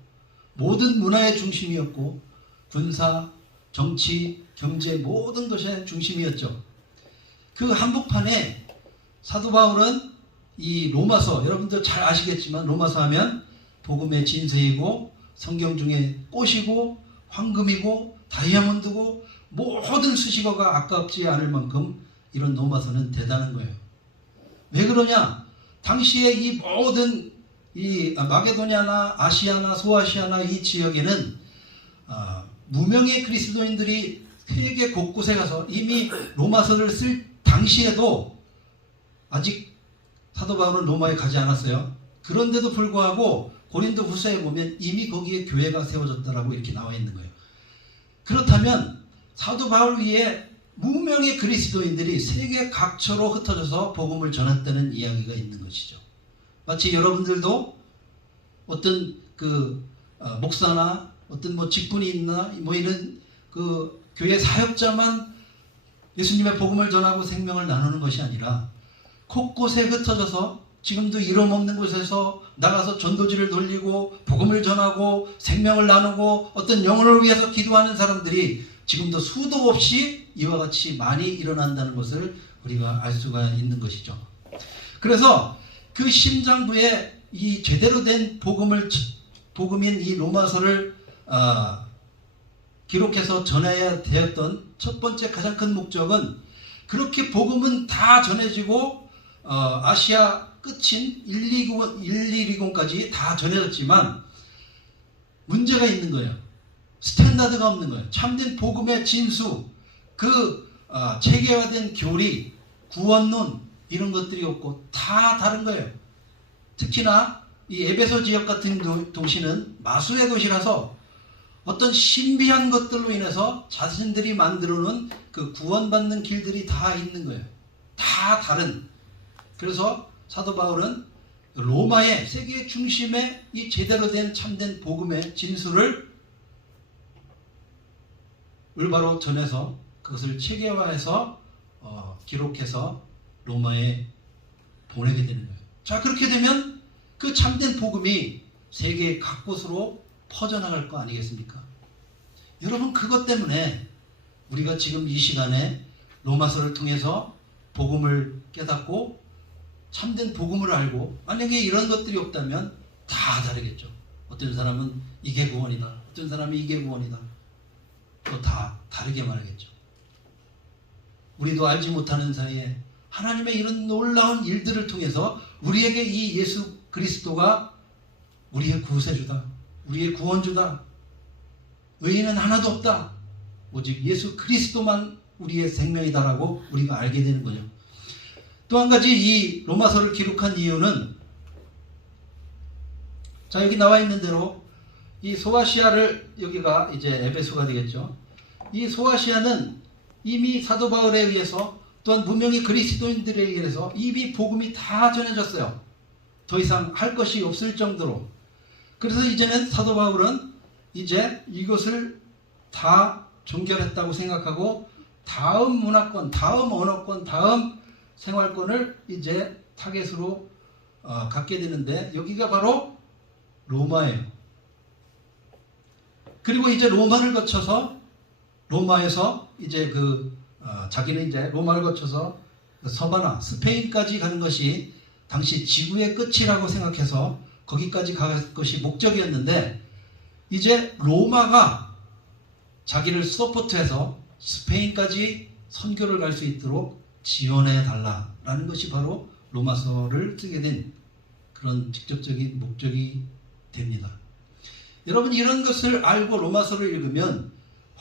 모든 문화의 중심이었고 군사, 정치, 경제 모든 것의 중심이었죠. 그 한복판에 사도 바울은 이 로마서, 여러분들 잘 아시겠지만 로마서 하면 복음의 진세이고 성경 중에 꽃이고 황금이고 다이아몬드고 모든 수식어가 아깝지 않을 만큼 이런 로마서는 대단한 거예요. 왜 그러냐? 당시에 이 모든 이 마게도냐나 아시아나 소아시아나 이 지역에는 무명의 그리스도인들이 세계 곳곳에 가서 이미 로마서를 쓸 당시에도 아직 사도 바울은 로마에 가지 않았어요. 그런데도 불구하고 고린도 후서에 보면 이미 거기에 교회가 세워졌다라고 이렇게 나와 있는 거예요. 그렇다면 사도 바울 위에 무명의 그리스도인들이 세계 각처로 흩어져서 복음을 전했다는 이야기가 있는 것이죠. 마치 여러분들도 어떤 목사나 어떤 직분이 있나 이런 교회 사역자만 예수님의 복음을 전하고 생명을 나누는 것이 아니라 곳곳에 흩어져서 지금도 이름 없는 곳에서 나가서 전도지를 돌리고 복음을 전하고 생명을 나누고 어떤 영혼을 위해서 기도하는 사람들이 지금도 수도 없이 이와 같이 많이 일어난다는 것을 우리가 알 수가 있는 것이죠. 그래서 그 심장부에 이 제대로 된 복음인 이 로마서를 기록해서 전해야 되었던 첫 번째 가장 큰 목적은 그렇게 복음은 다 전해지고 아시아 끝인 1120까지 다 전해졌지만 문제가 있는 거예요. 스탠다드가 없는 거예요. 참된 복음의 진수, 체계화된 교리, 구원론 이런 것들이 없고 다 다른 거예요. 특히나 이 에베소 지역 같은 도시는 마술의 도시라서 어떤 신비한 것들로 인해서 자신들이 만들어 놓은 그 구원받는 길들이 다 있는 거예요. 다 다른. 그래서 사도 바울은 로마의 세계 중심에 이 제대로 된 참된 복음의 진수를 올바로 전해서 그것을 체계화해서 기록해서 로마에 보내게 되는 거예요. 자, 그렇게 되면 그 참된 복음이 세계 각곳으로 퍼져나갈 거 아니겠습니까? 여러분, 그것 때문에 우리가 지금 이 시간에 로마서를 통해서 복음을 깨닫고 참된 복음을 알고, 만약에 이런 것들이 없다면 다 다르겠죠. 어떤 사람은 이게 구원이다, 어떤 사람이 이게 구원이다, 또 다 다르게 말하겠죠. 우리도 알지 못하는 사이에 하나님의 이런 놀라운 일들을 통해서 우리에게 이 예수 그리스도가 우리의 구세주다, 우리의 구원주다, 의인은 하나도 없다, 오직 예수 그리스도만 우리의 생명이다라고 우리가 알게 되는 거죠. 또 한 가지 이 로마서를 기록한 이유는, 자, 여기 나와 있는 대로 이 소아시아를, 여기가 이제 에베소가 되겠죠. 이 소아시아는 이미 사도 바울에 의해서 또한 무명의 그리스도인들에 의해서 이미 복음이 다 전해졌어요. 더 이상 할 것이 없을 정도로. 그래서 이제는 사도 바울은 이제 이것을 다 종결했다고 생각하고 다음 문화권, 다음 언어권, 다음 생활권을 이제 타겟으로 갖게 되는데, 여기가 바로 로마예요. 그리고 이제 로마를 거쳐서, 로마에서 이제 자기는 이제 로마를 거쳐서 서바나, 스페인까지 가는 것이 당시 지구의 끝이라고 생각해서 거기까지 갈 것이 목적이었는데, 이제 로마가 자기를 서포트해서 스페인까지 선교를 갈 수 있도록 지원해 달라라는 것이 바로 로마서를 쓰게 된 그런 직접적인 목적이 됩니다. 여러분, 이런 것을 알고 로마서를 읽으면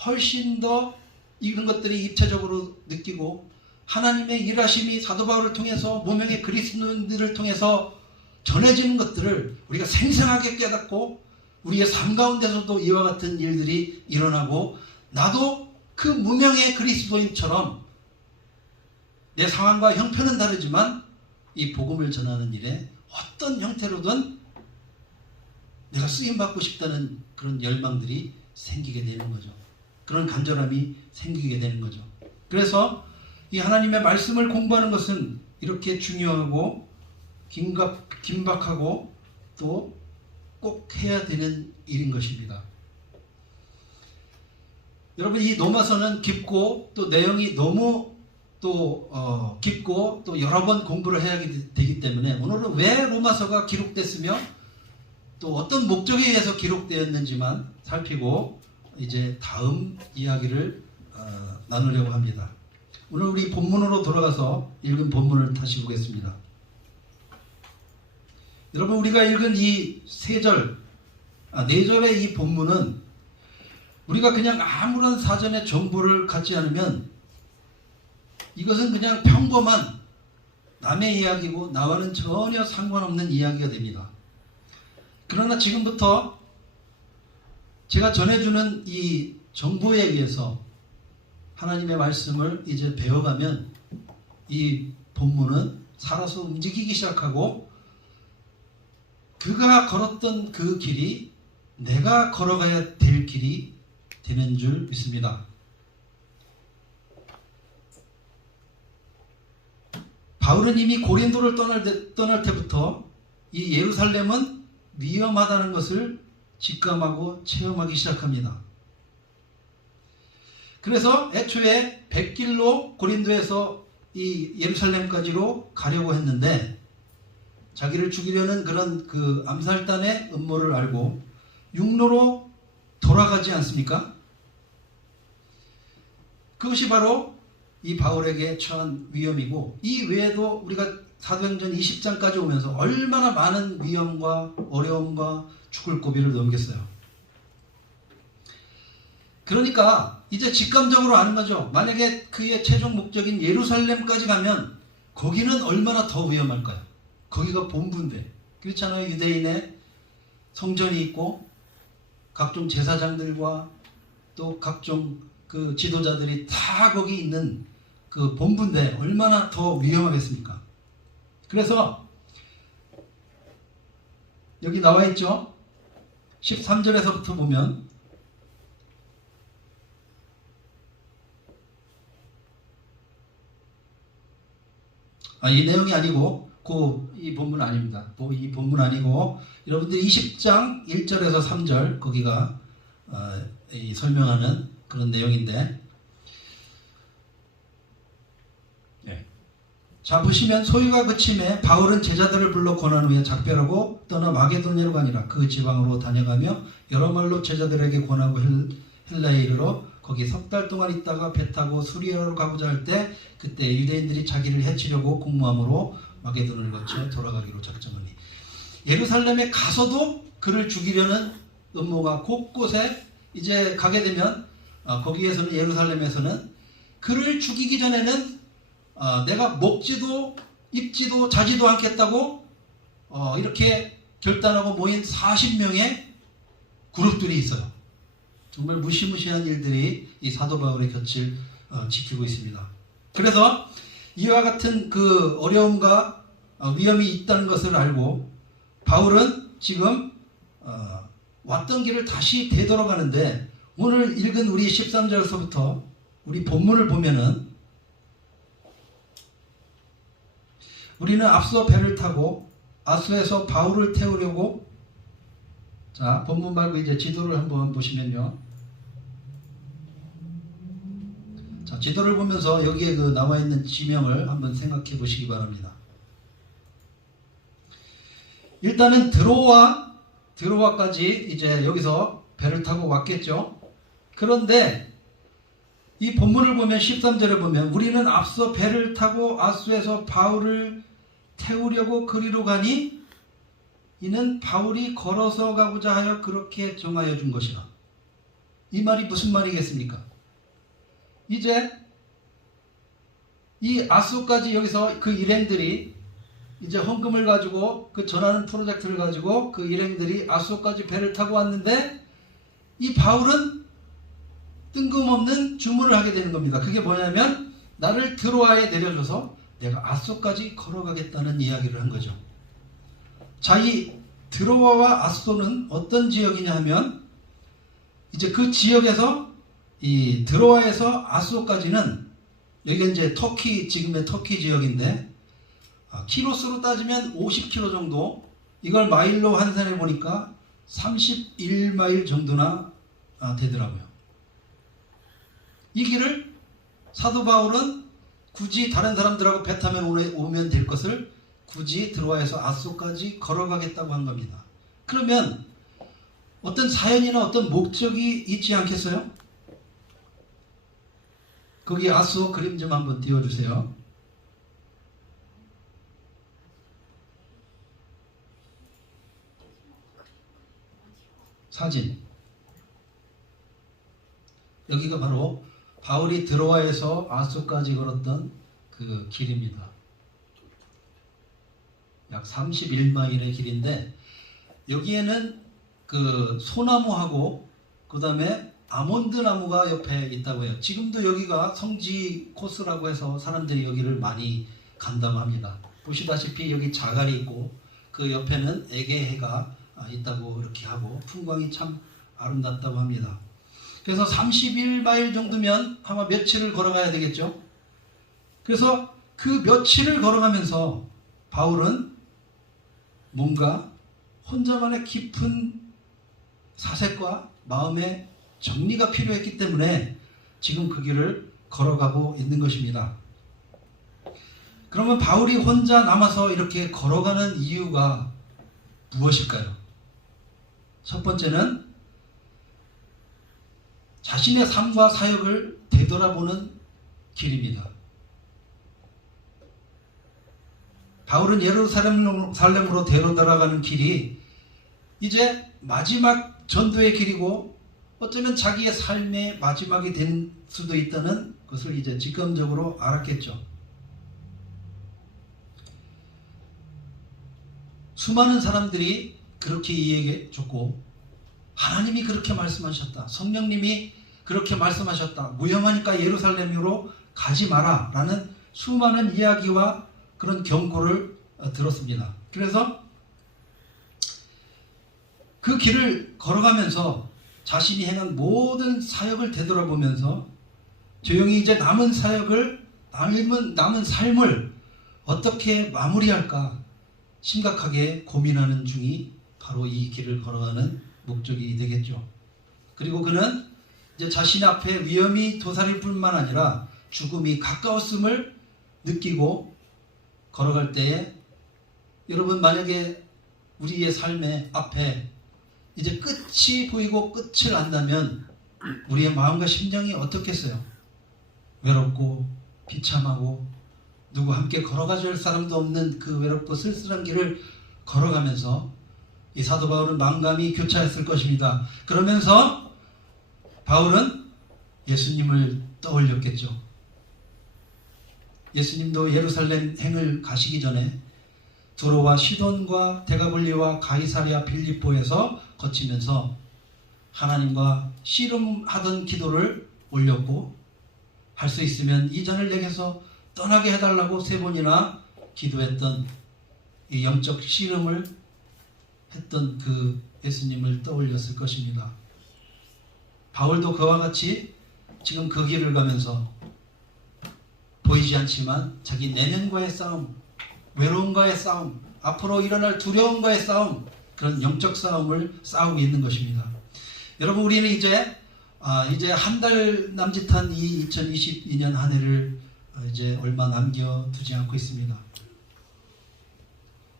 훨씬 더 이런 것들이 입체적으로 느끼고 하나님의 일하심이 사도 바울을 통해서 무명의 그리스도인들을 통해서 전해지는 것들을 우리가 생생하게 깨닫고 우리의 삶 가운데서도 이와 같은 일들이 일어나고, 나도 그 무명의 그리스도인처럼 내 상황과 형편은 다르지만 이 복음을 전하는 일에 어떤 형태로든 내가 쓰임받고 싶다는 그런 열망들이 생기게 되는 거죠. 그런 간절함이 생기게 되는 거죠. 그래서 이 하나님의 말씀을 공부하는 것은 이렇게 중요하고 긴박하고 또 꼭 해야 되는 일인 것입니다. 여러분, 이 로마서는 깊고 또 내용이 너무 또 깊고 또 여러 번 공부를 해야 되기 때문에 오늘은 왜 로마서가 기록됐으며 또 어떤 목적에 의해서 기록되었는지만 살피고 이제 다음 이야기를 나누려고 합니다. 오늘 우리 본문으로 돌아가서 읽은 본문을 다시 보겠습니다. 여러분, 우리가 읽은 이 4절의 이 본문은 우리가 그냥 아무런 사전의 정보를 갖지 않으면 이것은 그냥 평범한 남의 이야기고 나와는 전혀 상관없는 이야기가 됩니다. 그러나 지금부터 제가 전해주는 이 정보에 의해서 하나님의 말씀을 이제 배워가면 이 본문은 살아서 움직이기 시작하고 그가 걸었던 그 길이 내가 걸어가야 될 길이 되는 줄 믿습니다. 바울은 이미 고린도를 떠날 때부터 이 예루살렘은 위험하다는 것을 직감하고 체험하기 시작합니다. 그래서 애초에 100길로 고린도에서 이 예루살렘까지로 가려고 했는데 자기를 죽이려는 그런 그 암살단의 음모를 알고 육로로 돌아가지 않습니까? 그것이 바로 이 바울에게 처한 위험이고, 이 외에도 우리가 사도행전 20장까지 오면서 얼마나 많은 위험과 어려움과 죽을 고비를 넘겼어요. 그러니까 이제 직감적으로 아는 거죠. 만약에 그의 최종 목적인 예루살렘까지 가면 거기는 얼마나 더 위험할까요? 거기가 본부인데, 그렇잖아요. 유대인의 성전이 있고 각종 제사장들과 또 각종 그 지도자들이 다 거기 있는 그 본부인데 얼마나 더 위험하겠습니까? 그래서 여기 나와 있죠. 13절에서부터 보면 이 내용이 아니고 이 본문 아닙니다. 이 본문 아니고 여러분들이 20장 1절에서 3절 거기가 설명하는 그런 내용인데, 네. 자, 보시면 소유가 그침에 바울은 제자들을 불러 권한 후에 작별하고 떠나 마게도냐로 가니라. 그 지방으로 다녀가며 여러 말로 제자들에게 권하고 헬라에 이르러 거기 3달 동안 있다가 배 타고 수리아로 가고자 할 때 그때 유대인들이 자기를 해치려고 공모함으로 마게도를 거쳐 돌아가기로 작정하니, 예루살렘에 가서도 그를 죽이려는 음모가 곳곳에 이제 가게 되면 거기에서는 예루살렘에서는 그를 죽이기 전에는 내가 먹지도 입지도 자지도 않겠다고 이렇게 결단하고 모인 40명의 그룹들이 있어요. 정말 무시무시한 일들이 이 사도 바울의 곁을 지키고 있습니다. 그래서 이와 같은 그 어려움과 위험이 있다는 것을 알고 바울은 지금 왔던 길을 다시 되돌아가는데, 오늘 읽은 우리 13절에서부터 우리 본문을 보면은 우리는 앞서 배를 타고 아수에서 바울을 태우려고, 자, 본문 말고 이제 지도를 한번 보시면요. 자, 지도를 보면서 여기에 그 나와 있는 지명을 한번 생각해 보시기 바랍니다. 일단은 드로아까지 이제 여기서 배를 타고 왔겠죠. 그런데 이 본문을 보면 13절에 보면 우리는 앞서 배를 타고 아수에서 바울을 태우려고 그리로 가니 이는 바울이 걸어서 가고자 하여 그렇게 정하여 준 것이라. 이 말이 무슨 말이겠습니까? 이제 이 아수까지 여기서 그 일행들이 이제 헌금을 가지고 그 전하는 프로젝트를 가지고 그 일행들이 아수까지 배를 타고 왔는데, 이 바울은 뜬금없는 주문을 하게 되는 겁니다. 그게 뭐냐면 나를 드로아에 내려줘서 내가 아수까지 걸어가겠다는 이야기를 한 거죠. 자, 이 드로아와 아소는 어떤 지역이냐 하면 이제 그 지역에서 이 드로아에서 아소까지는 여기가 이제 터키, 지금의 터키 지역인데 키로수로 따지면 50km 정도, 이걸 마일로 환산해 보니까 31마일 정도나 되더라고요. 이 길을 사도 바울은 굳이 다른 사람들하고 배 타면 오면 될 것을 굳이 드로아에서 아소까지 걸어가겠다고 한 겁니다. 그러면 어떤 사연이나 어떤 목적이 있지 않겠어요? 거기 아소 그림 좀 한번 띄워주세요. 사진. 여기가 바로 바울이 드로아에서 아소까지 걸었던 그 길입니다. 약 31마일의 길인데, 여기에는 그 소나무하고 그 다음에 아몬드 나무가 옆에 있다고 해요. 지금도 여기가 성지 코스라고 해서 사람들이 여기를 많이 간다고 합니다. 보시다시피 여기 자갈이 있고 그 옆에는 에게해가 있다고 이렇게 하고 풍광이 참 아름답다고 합니다. 그래서 31마일 정도면 아마 며칠을 걸어가야 되겠죠. 그래서 그 며칠을 걸어가면서 바울은 뭔가 혼자만의 깊은 사색과 마음의 정리가 필요했기 때문에 지금 그 길을 걸어가고 있는 것입니다. 그러면 바울이 혼자 남아서 이렇게 걸어가는 이유가 무엇일까요? 첫 번째는 자신의 삶과 사역을 되돌아보는 길입니다. 바울은 예루살렘으로 되돌아가는 길이 이제 마지막 전도의 길이고 어쩌면 자기의 삶의 마지막이 된 수도 있다는 것을 이제 직감적으로 알았겠죠. 수많은 사람들이 그렇게 이야기해 줬고, 하나님이 그렇게 말씀하셨다, 성령님이 그렇게 말씀하셨다, 무용하니까 예루살렘으로 가지 마라 라는 수많은 이야기와 그런 경고를 들었습니다. 그래서 그 길을 걸어가면서 자신이 행한 모든 사역을 되돌아보면서 조용히 이제 남은 사역을, 남은 삶을 어떻게 마무리할까 심각하게 고민하는 중이 바로 이 길을 걸어가는 목적이 되겠죠. 그리고 그는 이제 자신 앞에 위험이 도사릴 뿐만 아니라 죽음이 가까웠음을 느끼고 걸어갈 때에, 여러분 만약에 우리의 삶의 앞에 이제 끝이 보이고 끝을 안다면 우리의 마음과 심정이 어떻겠어요? 외롭고 비참하고 누구 함께 걸어가 줄 사람도 없는 그 외롭고 쓸쓸한 길을 걸어가면서 이 사도 바울은 망감이 교차했을 것입니다. 그러면서 바울은 예수님을 떠올렸겠죠. 예수님도 예루살렘 행을 가시기 전에 두로와 시돈과 데가볼리와 가이사랴 빌립보에서 거치면서 하나님과 씨름하던 기도를 올렸고, 할 수 있으면 이 잔을 내게서 떠나게 해달라고 3번이나 기도했던 이 영적 씨름을 했던 그 예수님을 떠올렸을 것입니다. 바울도 그와 같이 지금 그 길을 가면서 보이지 않지만 자기 내면과의 싸움, 외로움과의 싸움, 앞으로 일어날 두려움과의 싸움, 그런 영적 싸움을 싸우고 있는 것입니다. 여러분, 우리는 이제 한 달 남짓한 이 2022년 한 해를 이제 얼마 남겨두지 않고 있습니다.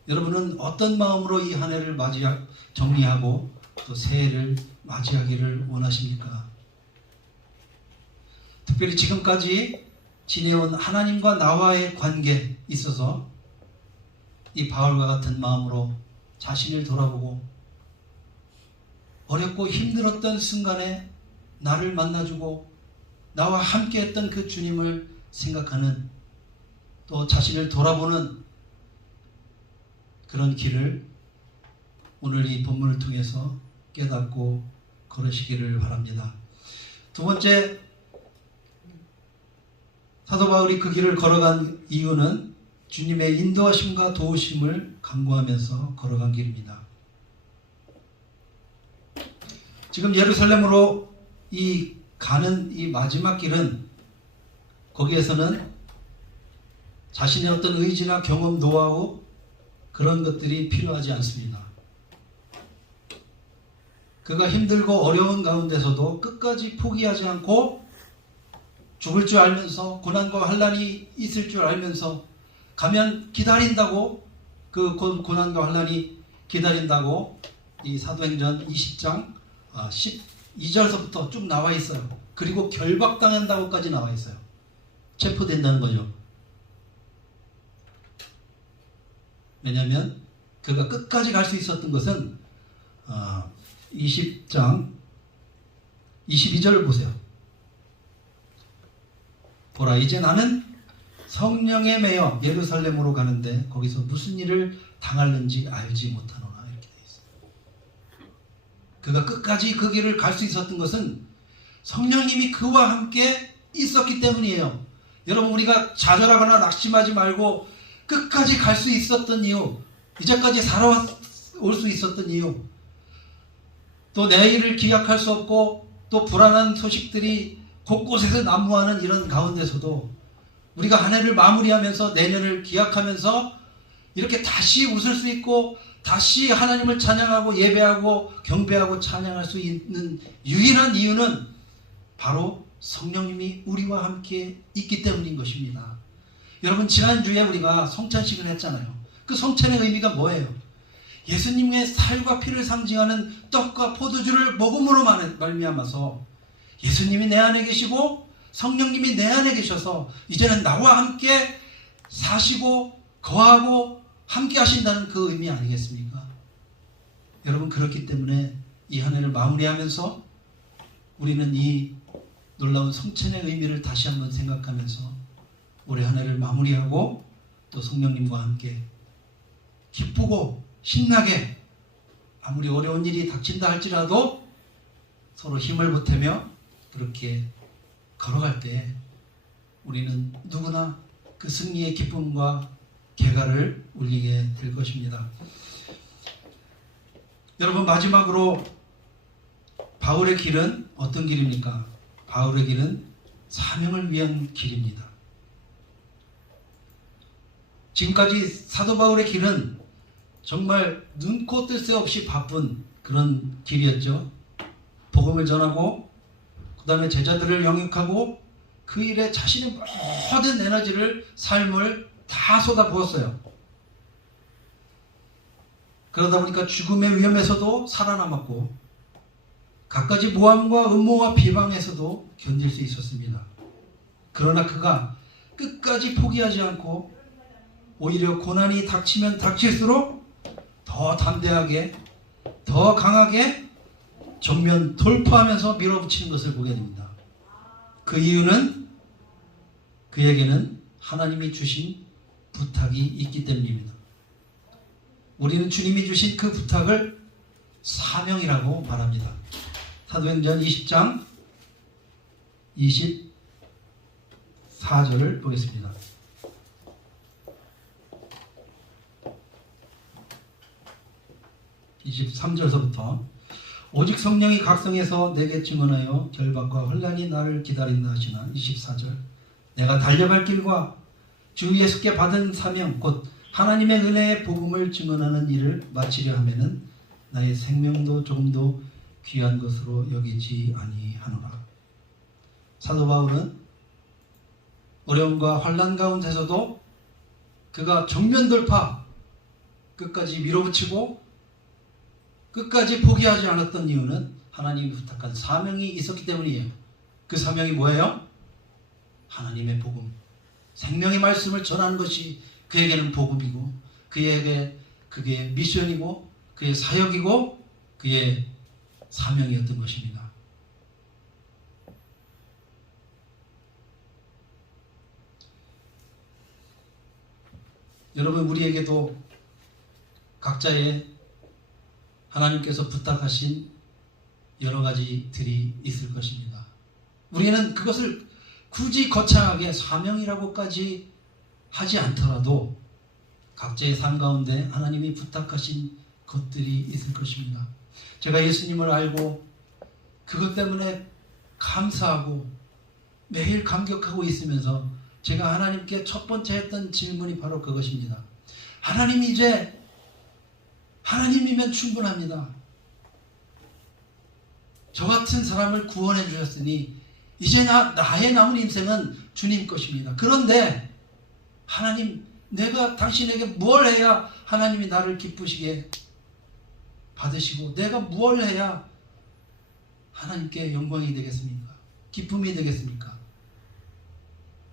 여러분은 어떤 마음으로 이 한 해를 정리하고 또 새해를 맞이하기를 원하십니까? 특별히 지금까지 지내온 하나님과 나와의 관계에 있어서 이 바울과 같은 마음으로 자신을 돌아보고 어렵고 힘들었던 순간에 나를 만나주고 나와 함께했던 그 주님을 생각하는, 또 자신을 돌아보는 그런 길을 오늘 이 본문을 통해서 깨닫고 걸으시기를 바랍니다. 두 번째, 사도 바울이 그 길을 걸어간 이유는 주님의 인도하심과 도우심을 간구하면서 걸어간 길입니다. 지금 예루살렘으로 가는 이 마지막 길은, 거기에서는 자신의 어떤 의지나 경험, 노하우 그런 것들이 필요하지 않습니다. 그가 힘들고 어려운 가운데서도 끝까지 포기하지 않고 죽을 줄 알면서 고난과 환난이 있을 줄 알면서 가면 기다린다고, 그 고난과 환난이 기다린다고 이 사도행전 20장 12절서부터 쭉 나와 있어요. 그리고 결박당한다고까지 나와 있어요. 체포된다는 거죠. 왜냐하면 그가 끝까지 갈 수 있었던 것은 20장 22절을 보세요. 보라, 이제 나는 성령에 매여 예루살렘으로 가는데 거기서 무슨 일을 당할는지 알지 못하노라. 이렇게 되어 있어요. 그가 끝까지 그 길을 갈 수 있었던 것은 성령님이 그와 함께 있었기 때문이에요. 여러분, 우리가 좌절하거나 낙심하지 말고 끝까지 갈 수 있었던 이유, 이제까지 살아올 수 있었던 이유, 또 내일을 기약할 수 없고 또 불안한 소식들이 곳곳에서 난무하는 이런 가운데서도 우리가 한 해를 마무리하면서 내년을 기약하면서 이렇게 다시 웃을 수 있고 다시 하나님을 찬양하고 예배하고 경배하고 찬양할 수 있는 유일한 이유는 바로 성령님이 우리와 함께 있기 때문인 것입니다. 여러분, 지난주에 우리가 성찬식을 했잖아요. 그 성찬의 의미가 뭐예요? 예수님의 살과 피를 상징하는 떡과 포도주를 먹음으로 말미암아서 예수님이 내 안에 계시고 성령님이 내 안에 계셔서 이제는 나와 함께 사시고 거하고 함께 하신다는 그 의미 아니겠습니까? 여러분, 그렇기 때문에 이 한 해를 마무리하면서 우리는 이 놀라운 성찬의 의미를 다시 한번 생각하면서 올해 한 해를 마무리하고 또 성령님과 함께 기쁘고 신나게, 아무리 어려운 일이 닥친다 할지라도 서로 힘을 보태며 그렇게 걸어갈 때 우리는 누구나 그 승리의 기쁨과 개가를 울리게 될 것입니다. 여러분, 마지막으로 바울의 길은 어떤 길입니까? 바울의 길은 사명을 위한 길입니다. 지금까지 사도 바울의 길은 정말 눈코 뜰 새 없이 바쁜 그런 길이었죠. 복음을 전하고 그 다음에 제자들을 영육하고 그 일에 자신의 모든 에너지를, 삶을 다 쏟아부었어요. 그러다 보니까 죽음의 위험에서도 살아남았고 갖가지 모함과 음모와 비방에서도 견딜 수 있었습니다. 그러나 그가 끝까지 포기하지 않고 오히려 고난이 닥치면 닥칠수록 더 담대하게, 더 강하게 정면 돌파하면서 밀어붙이는 것을 보게 됩니다. 그 이유는 그에게는 하나님이 주신 부탁이 있기 때문입니다. 우리는 주님이 주신 그 부탁을 사명이라고 말합니다. 사도행전 20장 24절을 보겠습니다. 23절서부터 오직 성령이 각성해서 내게 증언하여 결박과 혼란이 나를 기다린다 하시나 24절 내가 달려갈 길과 주 예수께 받은 사명 곧 하나님의 은혜의 복음을 증언하는 일을 마치려 하면은 나의 생명도 조금도 귀한 것으로 여기지 아니하노라. 사도 바울은 어려움과 환난 가운데서도 그가 정면 돌파, 끝까지 밀어붙이고 끝까지 포기하지 않았던 이유는 하나님이 부탁한 사명이 있었기 때문이에요. 그 사명이 뭐예요? 하나님의 복음, 생명의 말씀을 전하는 것이 그에게는 복음이고 그에게 그게 미션이고 그의 사역이고 그의 사명이었던 것입니다. 여러분, 우리에게도 각자의 하나님께서 부탁하신 여러 가지들이 있을 것입니다. 우리는 그것을 굳이 거창하게 사명이라고까지 하지 않더라도 각자의 삶 가운데 하나님이 부탁하신 것들이 있을 것입니다. 제가 예수님을 알고 그것 때문에 감사하고 매일 감격하고 있으면서 제가 하나님께 첫 번째 했던 질문이 바로 그것입니다. 하나님, 이제 하나님이면 충분합니다. 저 같은 사람을 구원해 주셨으니 이제 나의 남은 인생은 주님 것입니다. 그런데 하나님, 내가 당신에게 뭘 해야 하나님이 나를 기쁘시게 받으시고 내가 뭘 해야 하나님께 영광이 되겠습니까? 기쁨이 되겠습니까?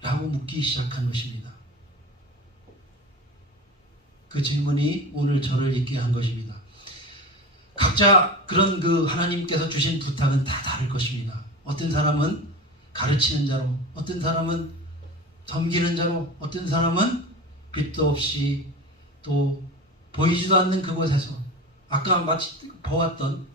라고 묻기 시작한 것입니다. 그 질문이 오늘 저를 있게 한 것입니다. 각자 그런 그 하나님께서 주신 부탁은 다 다를 것입니다. 어떤 사람은 가르치는 자로, 어떤 사람은 섬기는 자로, 어떤 사람은 빛도 없이 또 보이지도 않는 그곳에서 아까 마치 보았던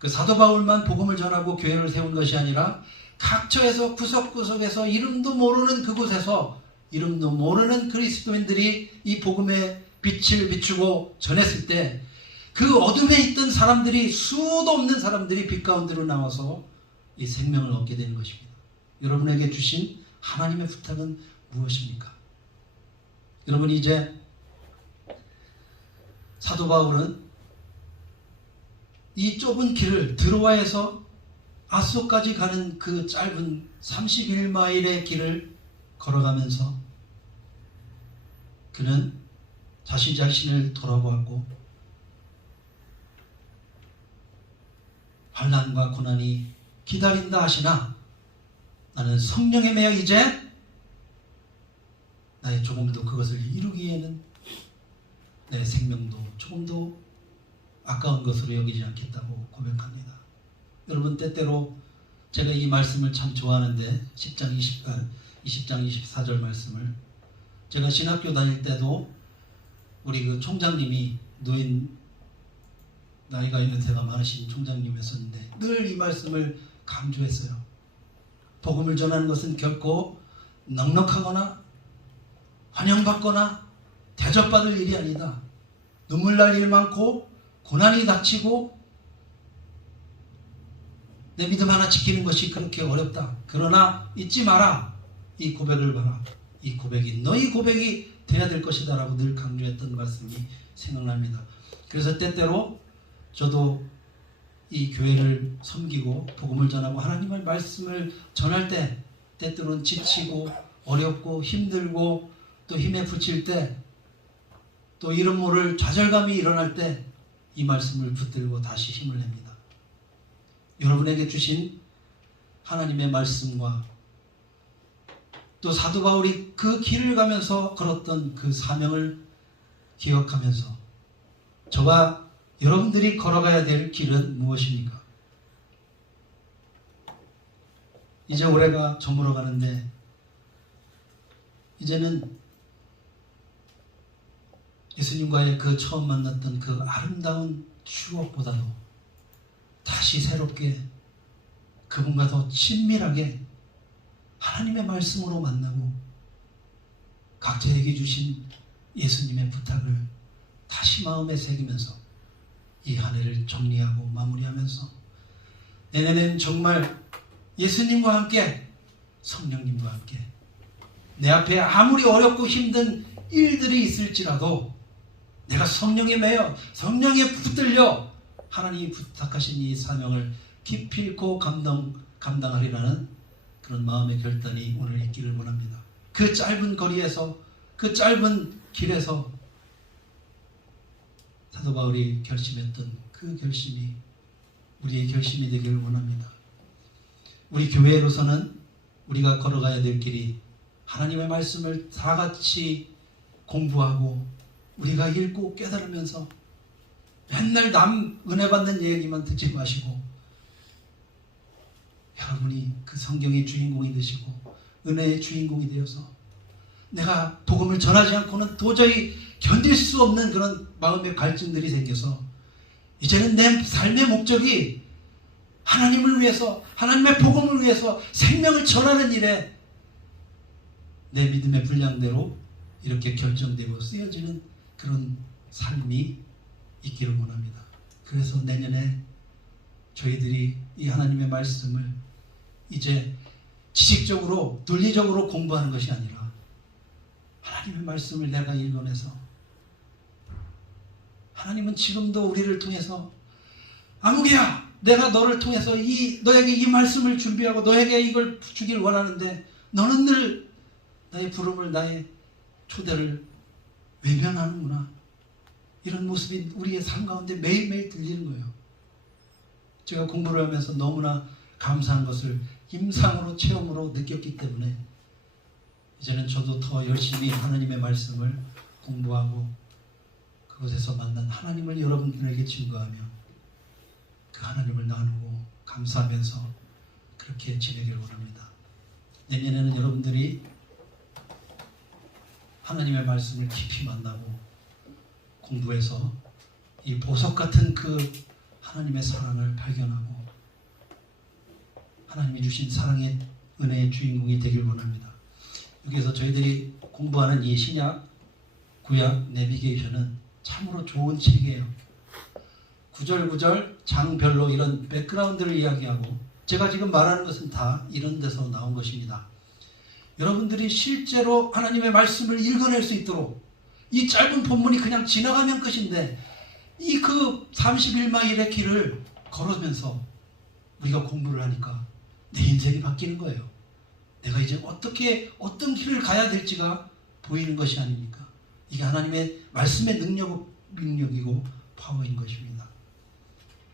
그 사도 바울만 복음을 전하고 교회를 세운 것이 아니라 각처에서 구석구석에서 이름도 모르는 그곳에서 이름도 모르는 그리스도인들이 이 복음의 빛을 비추고 전했을 때 그 어둠에 있던 사람들이, 수도 없는 사람들이 빛 가운데로 나와서 이 생명을 얻게 되는 것입니다. 여러분에게 주신 하나님의 부탁은 무엇입니까? 여러분, 이제 사도 바울은 이 좁은 길을 드로아에서 아소까지 가는 그 짧은 31마일의 길을 걸어가면서 그는 자신을 돌아보았고 환난과 고난이 기다린다 하시나 나는 성령에 매여 이제 나의 조금도 그것을 이루기에는 내 생명도 조금도 아까운 것으로 여기지 않겠다고 고백합니다. 여러분, 때때로 제가 이 말씀을 참 좋아하는데 20장 24절 말씀을 제가 신학교 다닐 때도 우리 그 총장님이 나이가 연세가 많으신 총장님이었는데 늘 이 말씀을 강조했어요. 복음을 전하는 것은 결코 넉넉하거나 환영받거나 대접받을 일이 아니다. 눈물 날 일 많고 고난이 닥치고 내 믿음 하나 지키는 것이 그렇게 어렵다. 그러나 잊지 마라. 이 고백을 봐라. 이 고백이 너희 고백이 돼야 될 것이다 라고 늘 강조했던 말씀이 생각납니다. 그래서 때때로 저도 이 교회를 섬기고 복음을 전하고 하나님의 말씀을 전할 때 때때로는 지치고 어렵고 힘들고 또 힘에 부칠 때 또 이름 모를 좌절감이 일어날 때 이 말씀을 붙들고 다시 힘을 냅니다. 여러분에게 주신 하나님의 말씀과 또 사도 바울이 그 길을 가면서 걸었던 그 사명을 기억하면서 저와 여러분들이 걸어가야 될 길은 무엇입니까? 이제 올해가 저물어 가는데 이제는 예수님과의 그 처음 만났던 그 아름다운 추억보다도 다시 새롭게 그분과 더 친밀하게 하나님의 말씀으로 만나고 각자에게 주신 예수님의 부탁을 다시 마음에 새기면서 이 한 해를 정리하고 마무리하면서 내년에는 정말 예수님과 함께 성령님과 함께 내 앞에 아무리 어렵고 힘든 일들이 있을지라도 내가 성령에 매여 성령에 붙들려 하나님이 부탁하신 이 사명을 기필코 감당하리라는 그런 마음의 결단이 오늘 있기를 원합니다. 그 짧은 거리에서 그 짧은 길에서 사도 바울이 결심했던 그 결심이 우리의 결심이 되기를 원합니다. 우리 교회로서는 우리가 걸어가야 될 길이 하나님의 말씀을 다 같이 공부하고 우리가 읽고 깨달으면서 맨날 남 은혜 받는 얘기만 듣지 마시고 여러분이 그 성경의 주인공이 되시고 은혜의 주인공이 되어서 내가 복음을 전하지 않고는 도저히 견딜 수 없는 그런 마음의 갈증들이 생겨서 이제는 내 삶의 목적이 하나님을 위해서 하나님의 복음을 위해서 생명을 전하는 일에 내 믿음의 분량대로 이렇게 결정되고 쓰여지는 그런 삶이 있기를 원합니다. 그래서 내년에 저희들이 이 하나님의 말씀을 이제 지식적으로 논리적으로 공부하는 것이 아니라 하나님의 말씀을 내가 읽어내서 하나님은 지금도 우리를 통해서 아무개야 내가 너를 통해서 너에게 이 말씀을 준비하고 너에게 이걸 주길 원하는데 너는 늘 나의 부름을 나의 초대를 외면하는구나. 이런 모습이 우리의 삶 가운데 매일매일 들리는 거예요. 제가 공부를 하면서 너무나 감사한 것을 임상으로 체험으로 느꼈기 때문에 이제는 저도 더 열심히 하나님의 말씀을 공부하고 그곳에서 만난 하나님을 여러분들에게 증거하며 그 하나님을 나누고 감사하면서 그렇게 지내기를 원합니다. 내년에는 여러분들이 하나님의 말씀을 깊이 만나고 공부해서 이 보석 같은 그 하나님의 사랑을 발견하고 하나님이 주신 사랑의 은혜의 주인공이 되길 원합니다. 여기서 저희들이 공부하는 이 신약, 구약, 내비게이션은 참으로 좋은 책이에요. 구절구절 장별로 이런 백그라운드를 이야기하고 제가 지금 말하는 것은 다 이런 데서 나온 것입니다. 여러분들이 실제로 하나님의 말씀을 읽어낼 수 있도록 이 짧은 본문이 그냥 지나가면 끝인데 이 그 31마일의 길을 걸으면서 우리가 공부를 하니까 내 인생이 바뀌는 거예요. 내가 이제 어떤 길을 가야 될지가 보이는 것이 아닙니까? 이게 하나님의 말씀의 능력이고 파워인 것입니다.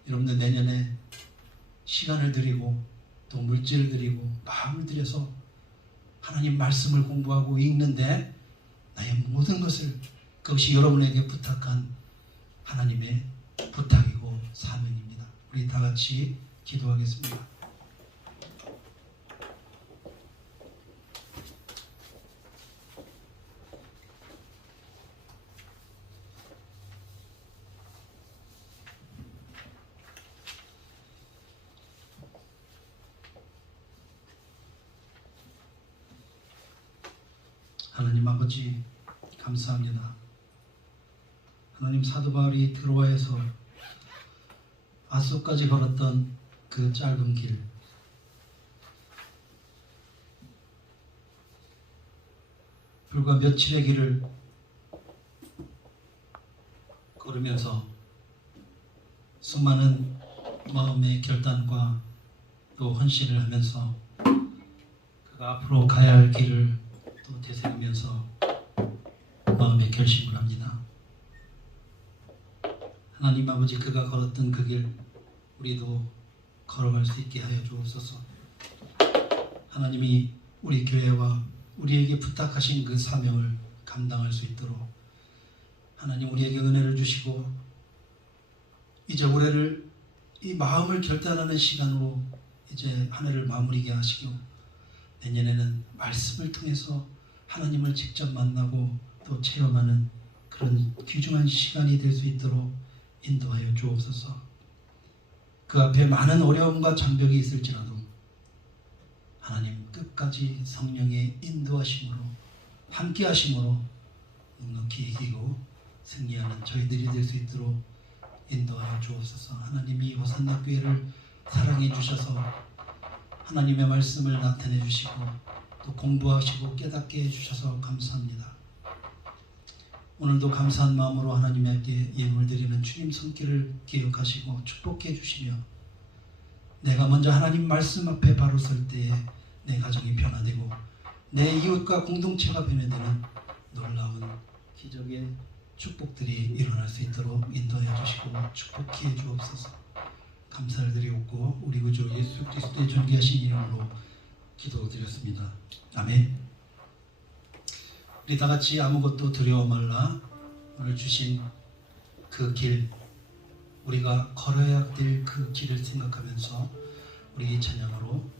여러분들 내년에 시간을 들이고 또 물질을 들이고 마음을 들여서 하나님 말씀을 공부하고 읽는데 나의 모든 것을 그것이 여러분에게 부탁한 하나님의 부탁이고 사명입니다. 우리 다 같이 기도하겠습니다. 하나님 아버지 감사합니다. 하나님 사도 바울이 드로아에서 아소까지 걸었던 그 짧은 길 불과 며칠의 길을 걸으면서 수많은 마음의 결단과 또 헌신을 하면서 그가 앞으로 가야 할 길을 또 되새기면서 마음의 결심을 합니다. 하나님 아버지 그가 걸었던 그 길 우리도 걸어갈 수 있게 하여 주옵소서. 하나님이 우리 교회와 우리에게 부탁하신 그 사명을 감당할 수 있도록 하나님 우리에게 은혜를 주시고 이제 올해를 이 마음을 결단하는 시간으로 이제 한 해를 마무리게 하시고 내년에는 말씀을 통해서 하나님을 직접 만나고 또 체험하는 그런 귀중한 시간이 될 수 있도록 인도하여 주옵소서. 그 앞에 많은 어려움과 장벽이 있을지라도 하나님 끝까지 성령의 인도하심으로 함께 하심으로 넉넉히 이기고 승리하는 저희들이 될 수 있도록 인도하여 주옵소서. 하나님이 호산나 교회를 사랑해 주셔서 하나님의 말씀을 나타내 주시고 또 공부하시고 깨닫게 해주셔서 감사합니다. 오늘도 감사한 마음으로 하나님에게 예물 드리는 주님 손길을 기억하시고 축복해 주시며 내가 먼저 하나님 말씀 앞에 바로 설 때에 내 가정이 변화되고 내 이웃과 공동체가 변화되는 놀라운 기적의 축복들이 일어날 수 있도록 인도하여 주시고 축복해 주옵소서. 감사를 드리옵고 우리 구주 예수 그리스도의 존귀하신 이름으로 기도드렸습니다. 아멘. 우리 다 같이 아무것도 두려워 말라. 오늘 주신 그 길, 우리가 걸어야 될 그 길을 생각하면서 우리 찬양으로